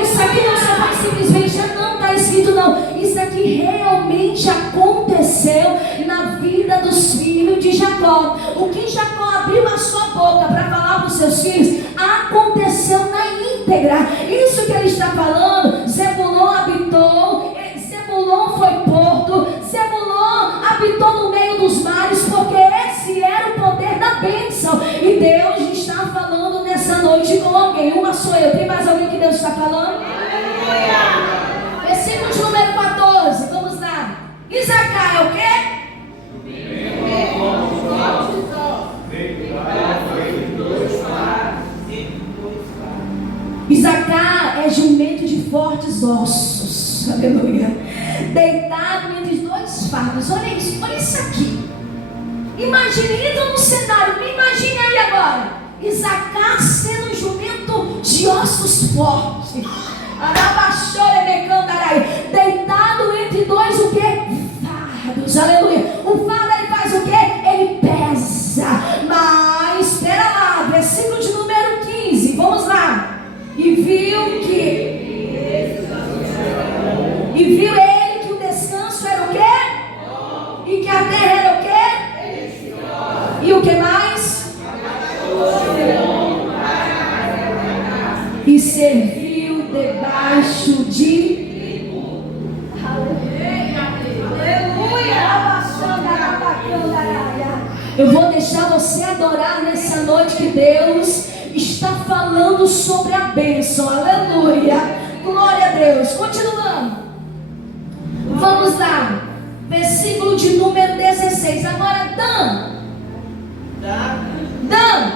Isso aqui não só vai simplesmente, não está escrito não, isso aqui realmente aconteceu na vida dos filhos de Jacó. O que Jacó abriu a sua boca para falar para os seus filhos, aconteceu na íntegra. Isso que ele está falando, Zebulon habitou, Zebulon foi porto, Zebulon habitou no meio dos mares, porque esse era o poder da bênção. E Deus está falando nessa noite com alguém. Uma sou eu, tem mais alguém que Deus está falando? Aleluia. Versículo de número 14, vamos lá. Isacar é o quê? Isacar é jumento de fortes ossos, aleluia, deitado entre dois fardos. Olha isso, olha isso aqui. Imagine, entra no cenário, me imagine aí agora, Isacar sendo um jumento de ossos fortes, deitado entre dois o que? Fardos, aleluia. O fardo ele faz o que? Ele pesa. Mas, espera lá, versículo de número 15, vamos lá. E viu ele que o descanso era o quê? E que a terra era o quê? E o que mais? E serviu debaixo de... Eu vou deixar você adorar nessa noite que Deus está falando sobre a bênção, aleluia, glória a Deus. Continuando, vamos lá, versículo de número 16. Agora Dan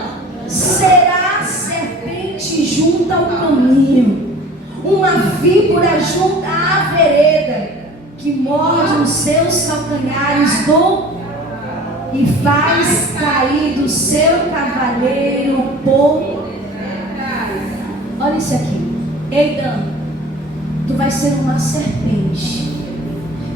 será serpente junto ao caminho, uma víbora junta à vereda, que morde os seus calcanhares e faz cair do seu cavaleiro por... Olha isso aqui. Ei, Dan, tu vai ser uma serpente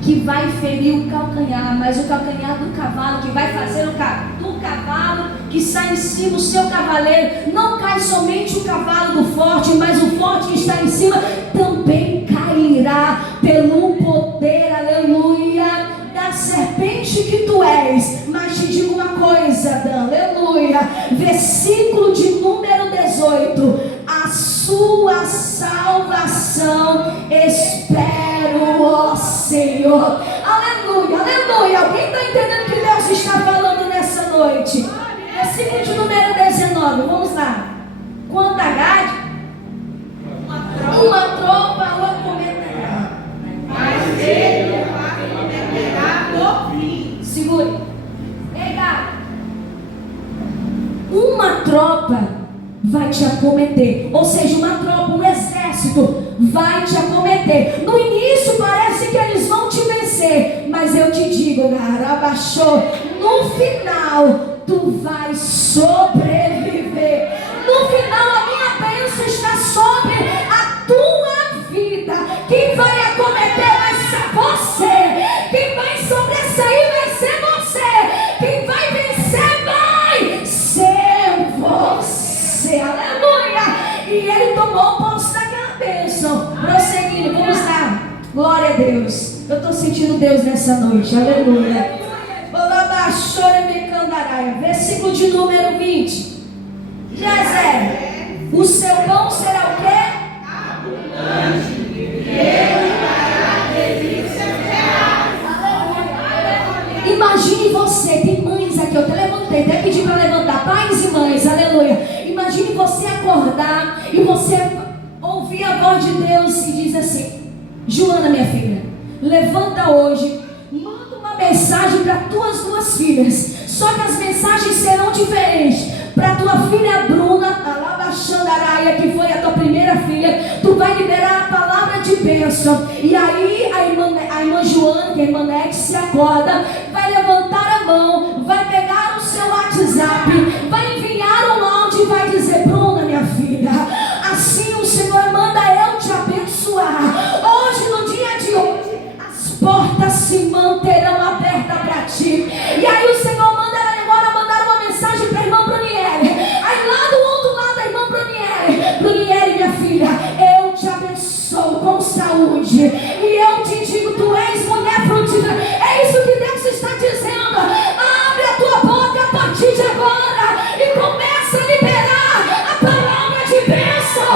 que vai ferir o calcanhar, mas o calcanhar do cavalo, que vai fazer do cavalo que sai em cima, o seu cavaleiro, não cai somente o cavalo do forte, mas o forte que está em cima também cairá pelo poder, aleluia, da serpente que tu és. Mas te digo uma coisa, Dan, aleluia, versículo de número 18: a sua salvação espero, ó Senhor. Aleluia, aleluia. Alguém está entendendo o que Deus está falando nessa noite? Versículo de número 19, vamos lá. Quanto a Gade, uma tropa o acometerá, mas ele acometerá por fim. Segure. Ei, Gade, uma tropa vai te acometer, ou seja, uma tropa, um exército vai te acometer. No início parece que eles vão te vencer, mas eu te digo, Garabaxô, no final tu vai sobreviver. No final a minha bênção está sobre a tua vida. Quem vai acometer vai ser você. Quem vai sobressair vai ser você. Quem vai vencer vai ser você. Aleluia. E ele tomou posse daquela bênção. Prosseguindo, vamos lá. Glória a Deus. Eu estou sentindo Deus nessa noite. Aleluia. Versículo de número 20. Jezé, o seu pão será o quê? Abundante. Ele dará delícia. Imagine você, tem mães aqui, eu te levantei, até pedi para levantar, pais e mães, aleluia. Imagine você acordar e você ouvir a voz de Deus e diz assim: Joana, minha filha, levanta hoje, manda uma mensagem para tuas duas filhas. Só que as mensagens serão diferentes. Para tua filha Bruna, Alabaxandaraia, que foi a tua primeira filha, tu vai liberar a palavra de bênção. E aí a irmã Joana, que é a irmã Nete, se acorda, vai levantar a mão, vai pegar o seu WhatsApp, vai enviar um áudio e vai dizer: Bruna, minha filha, assim o Senhor manda eu te abençoar. Hoje, no dia de hoje, as portas se manterão abertas para ti. E aí o Senhor manda ela agora mandar uma mensagem para a irmã Bruniere. Aí lá do outro lado a irmã Bruniere, minha filha, eu te abençoo com saúde. E eu te digo, tu és mulher frutífera. É isso que Deus está dizendo. Abre a tua boca a partir de agora e começa a liberar a palavra de bênção.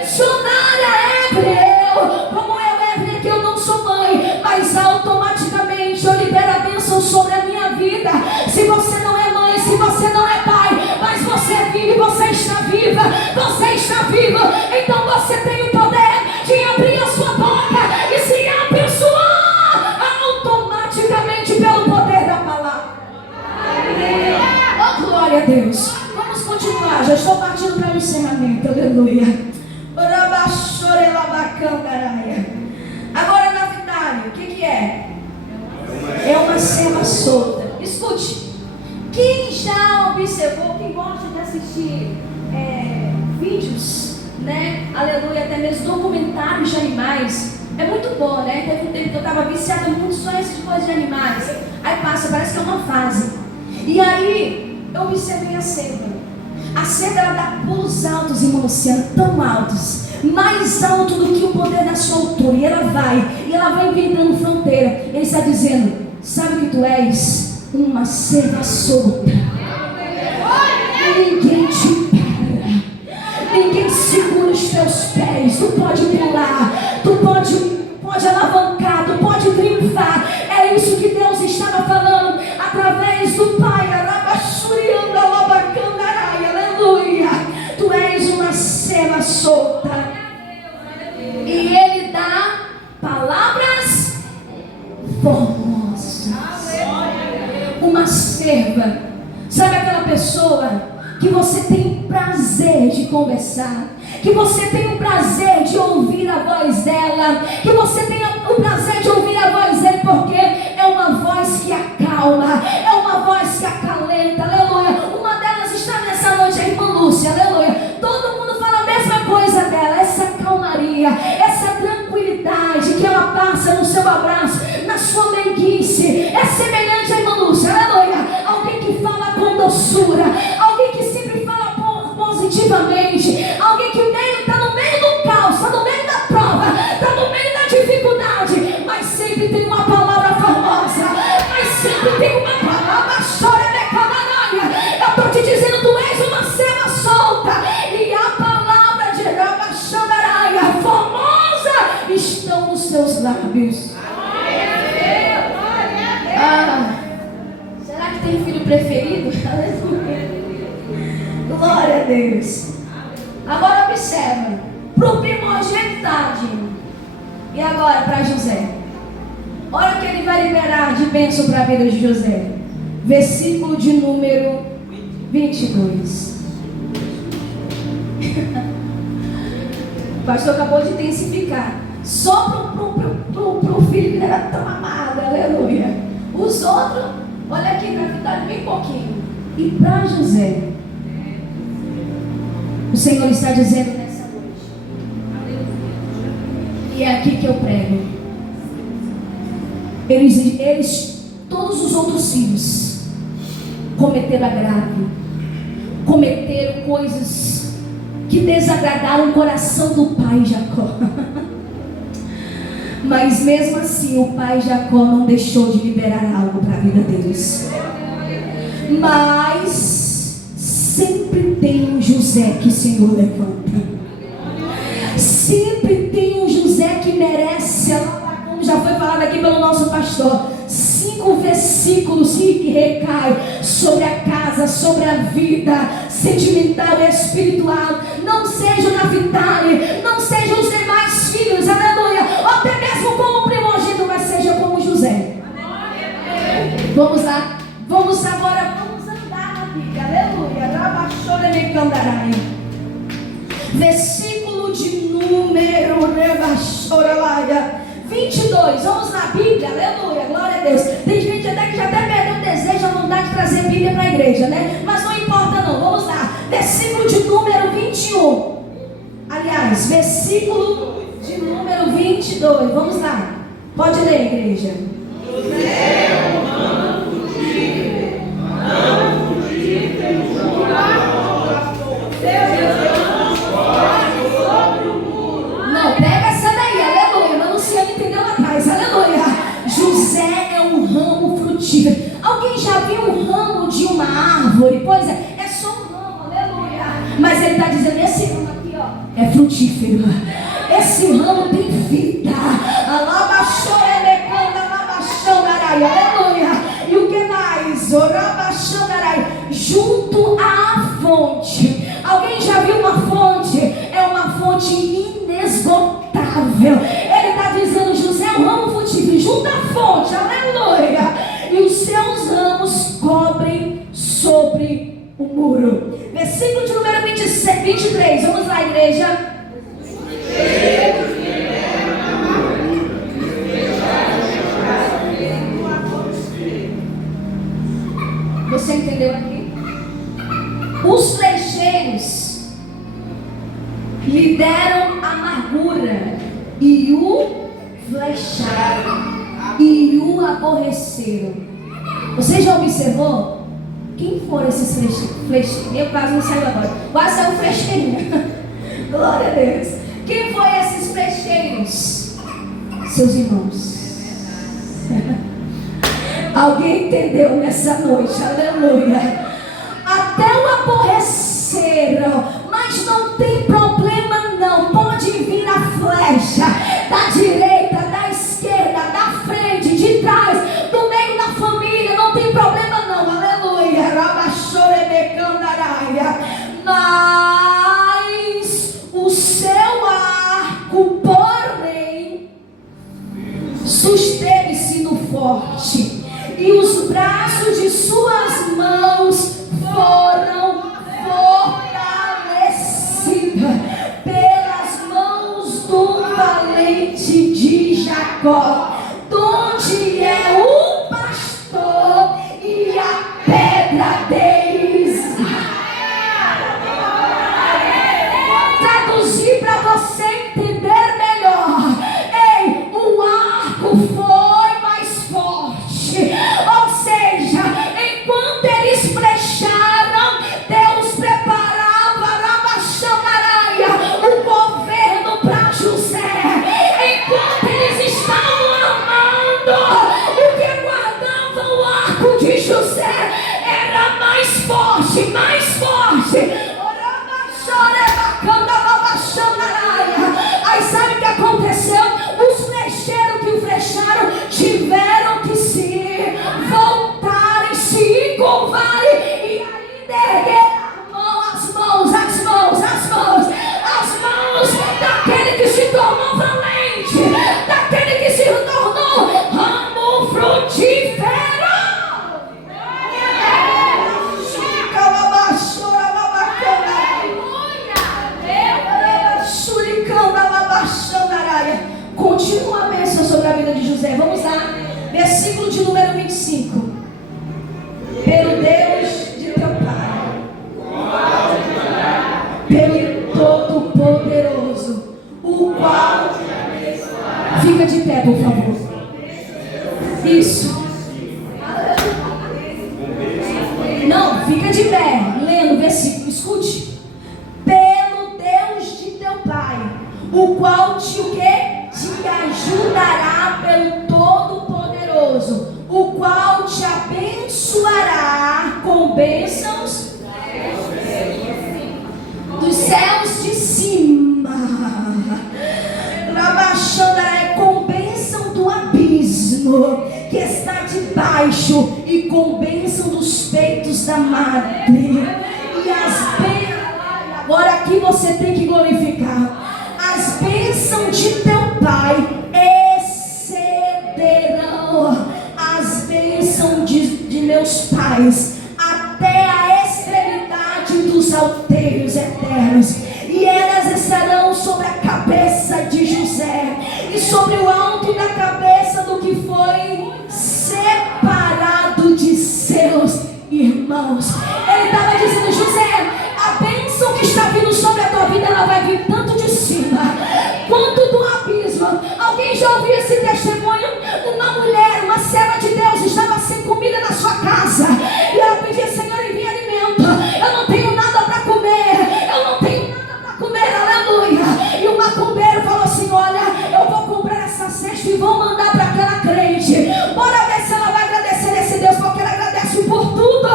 Missionária Hebreu, como eu Hebreu, que eu não sou mãe, mas automaticamente eu libero a bênção sobre a minha vida. Se você não é mãe, se você não é pai, mas você vive, você está viva, você está vivo, então você tem o poder de abrir a sua boca e se abençoar automaticamente pelo poder da palavra. Oh, glória a Deus. Vamos continuar, já estou partindo para o encerramento. Aleluia. Agora na Vitória, o que é? É uma serva solta. Escute, quem já observou, quem gosta de assistir vídeos, né? Aleluia, até mesmo documentários de animais, é muito bom, né? Teve um tempo que eu estava viciada muito só essas coisas de animais. Aí passa, parece que é uma fase. E aí eu observei a serva. A serva, ela dá pulos altos, irmão Luciano, tão altos, mais alto do que o poder da sua altura. E ela vai inventando fronteira. Ele está dizendo: sabe o que tu és? Uma serva solta. Ninguém te para, ninguém segura os teus pés. Tu pode pular, tu pode alavancar, tu pode triunfar. É isso que Deus estava falando através do Pai. Aleluia. Tu és uma serva solta. E Ele dá palavras formosas. Uma serva, sabe aquela pessoa que você tem prazer de conversar, que você tenha o prazer de ouvir a voz dela, que você tenha o prazer de ouvir a voz dele, porque é uma voz que acalma, é uma voz que acalenta, aleluia. Uma delas está nessa noite, a irmã Lúcia, aleluia. Todo mundo fala a mesma coisa dela, essa calmaria, essa tranquilidade que ela passa no seu abraço, na sua meiguice, é semelhante à irmã Lúcia, aleluia. Alguém que fala com doçura, alguém que sempre fala positivamente, alguém que está no meio do caos, está no meio da prova, está no meio da dificuldade, mas sempre tem uma palavra formosa, mas sempre tem uma palavra chora de canaraia. Eu estou te dizendo, tu és uma cena solta, e a palavra de Rabachandaraia formosa estão nos seus lábios. Será que tem filho preferido? Aleluia. Glória a Deus. Agora observa, para o primogênito, e agora para José. Olha o que ele vai liberar de bênção para a vida de José. Versículo de número 22. O pastor acabou de intensificar. Só para o filho que era tão amado, aleluia. Os outros, olha aqui, na verdade, bem pouquinho. E para José, o Senhor está dizendo nessa noite, e é aqui que eu prego. Eles, todos os outros filhos, cometeram agravio, cometeram coisas que desagradaram o coração do pai Jacó. Mas mesmo assim, o pai Jacó não deixou de liberar algo para a vida deles. Mas sempre tem um José que o Senhor levanta. Sempre tem um José que merece, como já foi falado aqui pelo nosso pastor, 5 versículos que recaem sobre a casa, sobre a vida sentimental e espiritual. Não seja o Naphtali, não sejam os demais filhos, aleluia, ou até mesmo como primogênito, mas seja como José. Vamos lá, vamos agora, vamos andar na Bíblia, aleluia. Versículo de número 22, vamos na Bíblia, aleluia, glória a Deus. Tem gente até que já até perdeu o desejo, a vontade de trazer Bíblia para a igreja, né? Mas não importa não, vamos lá. Versículo de número 21. Aliás, versículo de número 22, vamos lá. Pode ler, igreja. José é um ramo fugível, ramo fugível, sobre o muro. Não, pega essa daí, aleluia. Mas Luciano entendeu lá atrás, aleluia. José é um ramo frutífero. Alguém já viu um ramo de uma árvore? Pois é só um ramo, aleluia. Mas ele está dizendo, esse ramo aqui, ó, é frutífero. Esse ramo tem vida. Aleluia. E o que mais? Junto à fonte. Alguém já viu uma fonte? É uma fonte inesgotável. Ele está dizendo, José é um ramo frutífero junto à fonte, aleluia. E os seus ramos cobrem sobre o muro. Versículo de número 23. Vamos lá, igreja. Você entendeu aqui? Os flecheiros lhe deram amargura e o flecharam e o aborreceram. Você já observou? Quem foram esses flecheiros? Eu quase não saiu agora. Quase saiu flecheirinho. Glória a Deus. Quem foram esses flecheiros? Seus irmãos. Alguém entendeu nessa noite, aleluia. Até o aborreceram, mas não tem problema não. Pode vir a flecha da direita, da esquerda, da frente, de trás, do meio da família, não tem problema não, aleluia. Mas o seu arco, porém, susteve-se no forte, e os braços de suas mãos foram fortalecidos valente de Jacó, donde é o pastor e a pedra de Israel. Traduzir para você entender melhor. Ei, o arco foi mais forte. Ou seja, enquanto eles flecharam, Deus preparava o governo para José. Enquanto eles estavam armando, o que guardava o arco de José era mais forte, mais forte. Aí sabe o que aconteceu? Os flecheiros que o flecharam tiveram que se voltar e se encurvarem e ainda erguer as mãos daquele que se tornou valente, daquele que se tornou ramo frutífero. Continua a bênção sobre a vida de José. Vamos lá, versículo de número 25. Pelo Deus de teu pai, pelo Todo-Poderoso, o qual fica de pé, por favor. Isso. Não, fica de pé, lendo o versículo, escute. Pelo Deus de teu pai, o qual te o quê? Te ajudará pelo Todo-Poderoso, o qual te abençoará com bênçãos dos céus de cima, com bênção do abismo que está debaixo e com bênção dos peitos da madre. E as bênçãos, agora aqui você tem que glorificar. As bênçãos de teu pai excederão as bênçãos de meus pais até a extremidade dos alteiros eternos, e elas estarão sobre a cabeça de José e sobre o alto da cabeça do que foi separado de seus irmãos. Ele estava dizendo: José, a bênção que está vindo sobre a tua vida, ela vai vir tanto de cima quanto do abismo. Alguém já ouviu esse testemunho? Uma mulher, uma serva de Deus, estava sem comida na sua casa e ela pedia: Senhor, envia alimento, eu não tenho nada para comer, aleluia. E o macumbeiro falou assim: olha, eu vou comprar essa cesta e vou mandar para aquela crente, bora ver se ela vai agradecer esse Deus, porque ela agradece por tudo.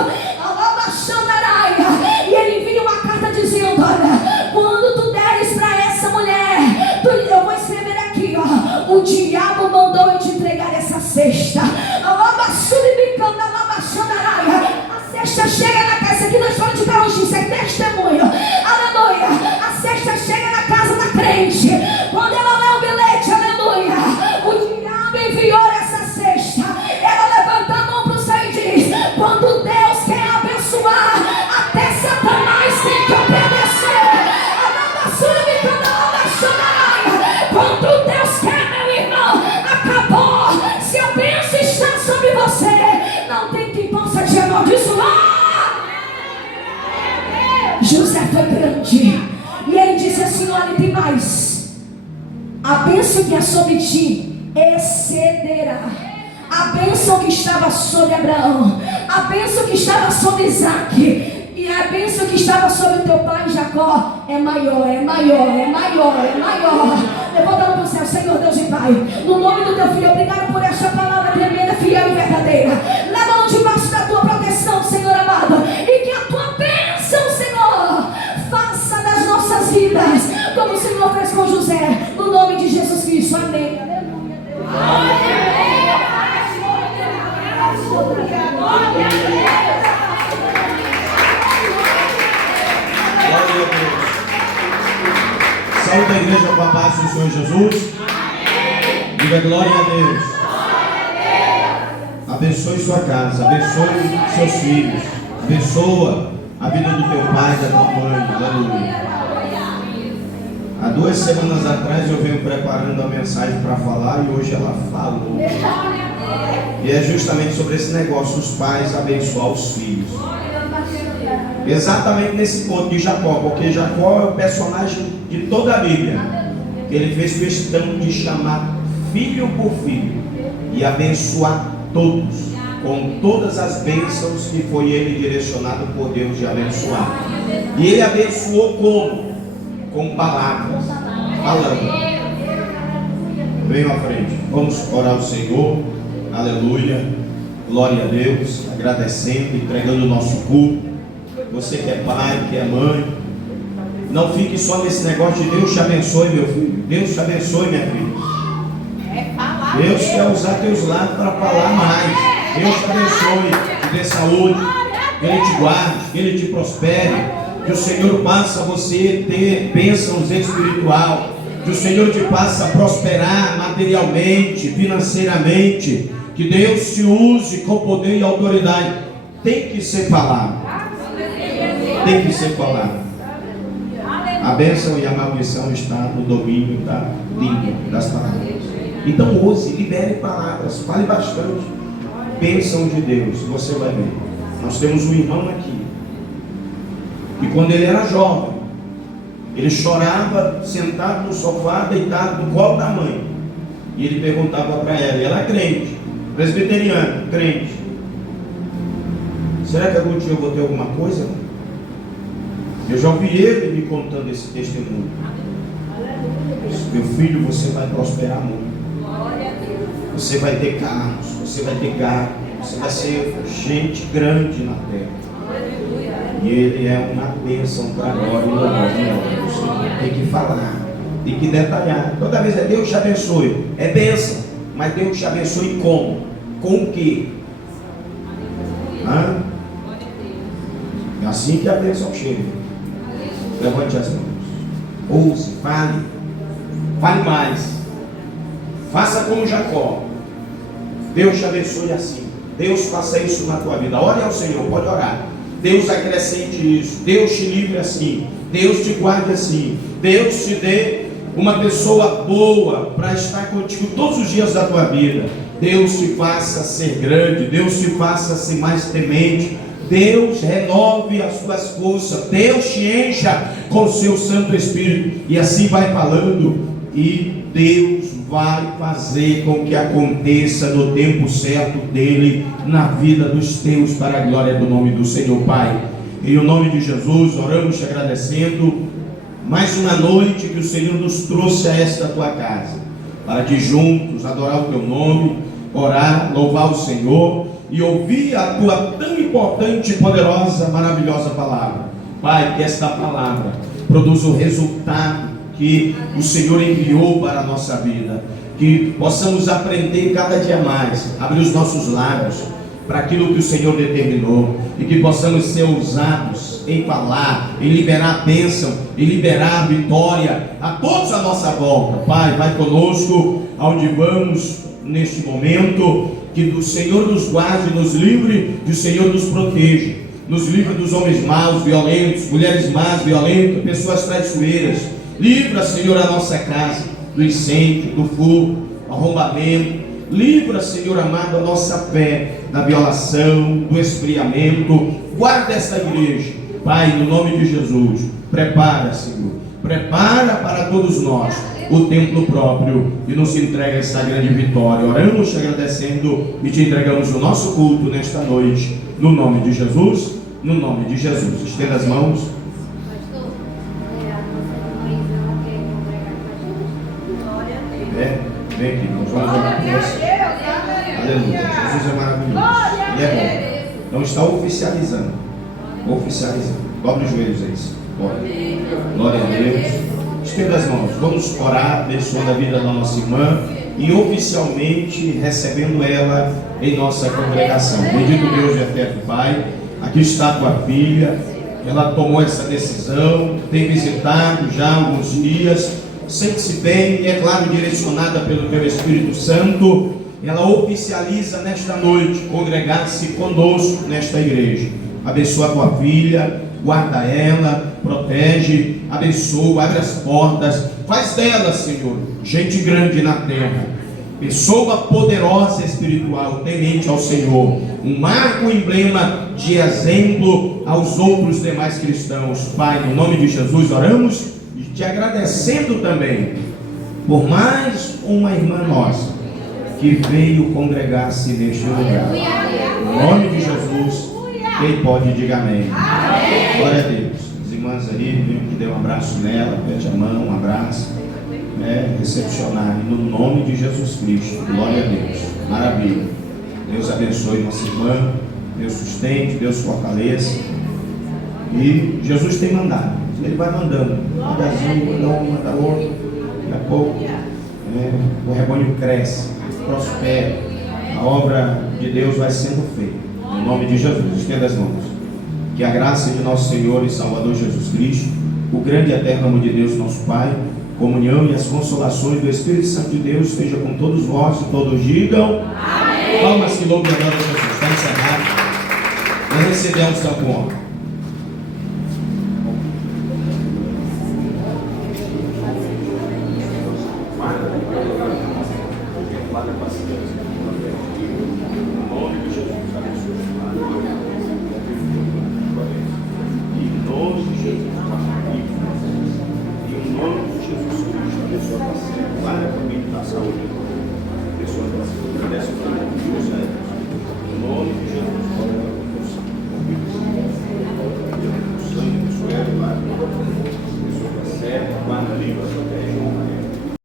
E ele envia uma carta dizendo: olha, quando tu deres para essa mulher, eu vou escrever aqui, ó, o diabo mandou eu te entregar essa cesta. A cesta chega na casa, aqui na história de Carlos, isso é testemunho, aleluia. A cesta chega na casa da crente, quando ela lê o bilhete, aleluia, o diabo enviou essa cesta. Ela levanta a mão para o céu e diz: quando Deus quer abençoar, até Satanás tem que obedecer. Quando Deus quer, meu irmão, acabou. Se a bênção está sobre você, não tem quem possa te amaldiçoar. José foi grande, e ele disse assim: olha, tem mais. A bênção que é sobre ti excederá a bênção que estava sobre Abraão, a bênção que estava sobre Isaac, e a bênção que estava sobre o teu pai Jacó é maior. Levanta a mão para o céu. Senhor Deus e Pai, no nome do teu filho, obrigado por esta palavra tremenda, fiel e verdadeira. Leva-no debaixo da tua proteção, Senhor amado, e que a tua bênção, Senhor, faça nas nossas vidas como o Senhor fez com José, no nome de Jesus Cristo. Amém. Glória a Deus. Saúde a igreja com a paz do Senhor Jesus. Diga glória a Deus. Abençoe sua casa, abençoe seus filhos, abençoa a vida do teu pai e da tua mãe. Aleluia. 2 semanas atrás eu venho preparando a mensagem para falar e hoje ela falou. E é justamente sobre esse negócio, os pais abençoar os filhos. Exatamente nesse ponto de Jacó, porque Jacó é o personagem de toda a Bíblia. Ele fez questão de chamar filho por filho e abençoar todos, com todas as bênçãos que foi ele direcionado por Deus de abençoar. E ele abençoou como? Com palavras, falando. Venham à frente, vamos orar ao Senhor. Aleluia, glória a Deus, agradecendo, entregando o nosso culto. Você que é pai, que é mãe, não fique só nesse negócio de Deus te abençoe, meu filho. Deus te abençoe, minha filha. Deus quer usar teus lábios para falar mais. Deus te abençoe, te dê saúde, que Ele te guarde, que Ele te prospere, que o Senhor faça você ter bênçãos espiritual, que o Senhor te faça prosperar materialmente, financeiramente, que Deus te use com poder e autoridade. Tem que ser falado. Tem que ser falado. A bênção e a maldição está no domínio da língua, das palavras. Então use, libere palavras, fale bastante. Bênção de Deus, você vai ver. Nós temos um irmão aqui, e quando ele era jovem, ele chorava sentado no sofá, deitado no colo da mãe. E ele perguntava para ela, e ela é crente, presbiteriana, crente. Será que algum dia eu vou ter alguma coisa? Eu já ouvi ele me contando esse testemunho. Meu filho, você vai prosperar muito. Você vai ter carros, você vai ter gado, você vai ser gente grande na terra. E ele é uma bênção para a glória e louvor de Deus. Tem que falar, tem que detalhar. Toda vez é Deus te abençoe, é bênção, mas Deus te abençoe como? Com o quê? É assim que a bênção chega. Levante as mãos. Ouse, fale. Fale mais. Faça como Jacó. Deus te abençoe assim. Deus faça isso na tua vida. Ore ao Senhor, pode orar. Deus acrescente isso. Deus te livre assim. Deus te guarde assim. Deus te dê uma pessoa boa para estar contigo todos os dias da tua vida. Deus te faça ser grande. Deus te faça ser mais temente. Deus renove as tuas forças. Deus te encha com o seu Santo Espírito. E assim vai falando. E Deus vai fazer com que aconteça no tempo certo dele na vida dos teus, para a glória do nome do Senhor. Pai, em o nome de Jesus, oramos te agradecendo mais uma noite que o Senhor nos trouxe a esta tua casa, para que juntos adorar o teu nome, orar, louvar o Senhor e ouvir a tua tão importante, poderosa, maravilhosa palavra. Pai, que esta palavra produza o resultado que o Senhor enviou para a nossa vida, que possamos aprender cada dia mais, abrir os nossos lábios para aquilo que o Senhor determinou, e que possamos ser ousados em falar, em liberar bênção, em liberar vitória a todos à nossa volta. Pai, vai conosco aonde vamos neste momento, que o Senhor nos guarde, nos livre, que o Senhor nos proteja, nos livre dos homens maus, violentos, mulheres más, violentas, pessoas traiçoeiras. Livra, Senhor, a nossa casa do incêndio, do fogo, do arrombamento. Livra, Senhor amado, a nossa fé da violação, do esfriamento. Guarda esta igreja, Pai, no nome de Jesus. Prepara, Senhor, prepara para todos nós o templo próprio e nos entrega esta grande vitória. Oramos te agradecendo e te entregamos o nosso culto nesta noite, no nome de Jesus, no nome de Jesus. Estenda as mãos. Vem aqui, nós vamos orar por você. Aleluia, Jesus é maravilhoso, Ele é bom. Então está oficializando. Dobre os joelhos aí. Glória a Deus. Estenda as mãos. Vamos orar, abençoando a vida da nossa irmã e oficialmente recebendo ela em nossa congregação. Bendito Deus e eterno Pai, aqui está a tua filha. Ela tomou essa decisão, tem visitado já há alguns dias. Sente-se bem e, é claro, direcionada pelo teu Espírito Santo. Ela oficializa nesta noite congregar-se conosco nesta igreja. Abençoa a tua filha, guarda ela, protege, abençoa, abre as portas, faz delas, Senhor, gente grande na terra, pessoa poderosa espiritual, temente ao Senhor, um marco, emblema de exemplo aos outros demais cristãos. Pai, no nome de Jesus oramos e te agradecendo também por mais uma irmã nossa que veio congregar-se neste lugar. No nome de Jesus, quem pode diga amém. Glória a Deus. As irmãs aí, que dê um abraço nela, pede a mão, um abraço, recepcionar no nome de Jesus Cristo. Glória a Deus. Maravilha. Deus abençoe nossa irmã, Deus sustente, Deus fortaleça. E Jesus tem mandado, Ele vai mandando, manda azul, manda um, manda outro. Daqui a pouco o rebanho cresce, prospera, a obra de Deus vai sendo feita. Em nome de Jesus, estenda as mãos. Que a graça de nosso Senhor e Salvador Jesus Cristo, o grande e eterno amor de Deus, nosso Pai, comunhão e as consolações do Espírito Santo de Deus esteja com todos vós e todos digam amém. Palmas que louvem a glória de Jesus. Está encerrado. Nós recebemos tão bom. Guarda com Deus.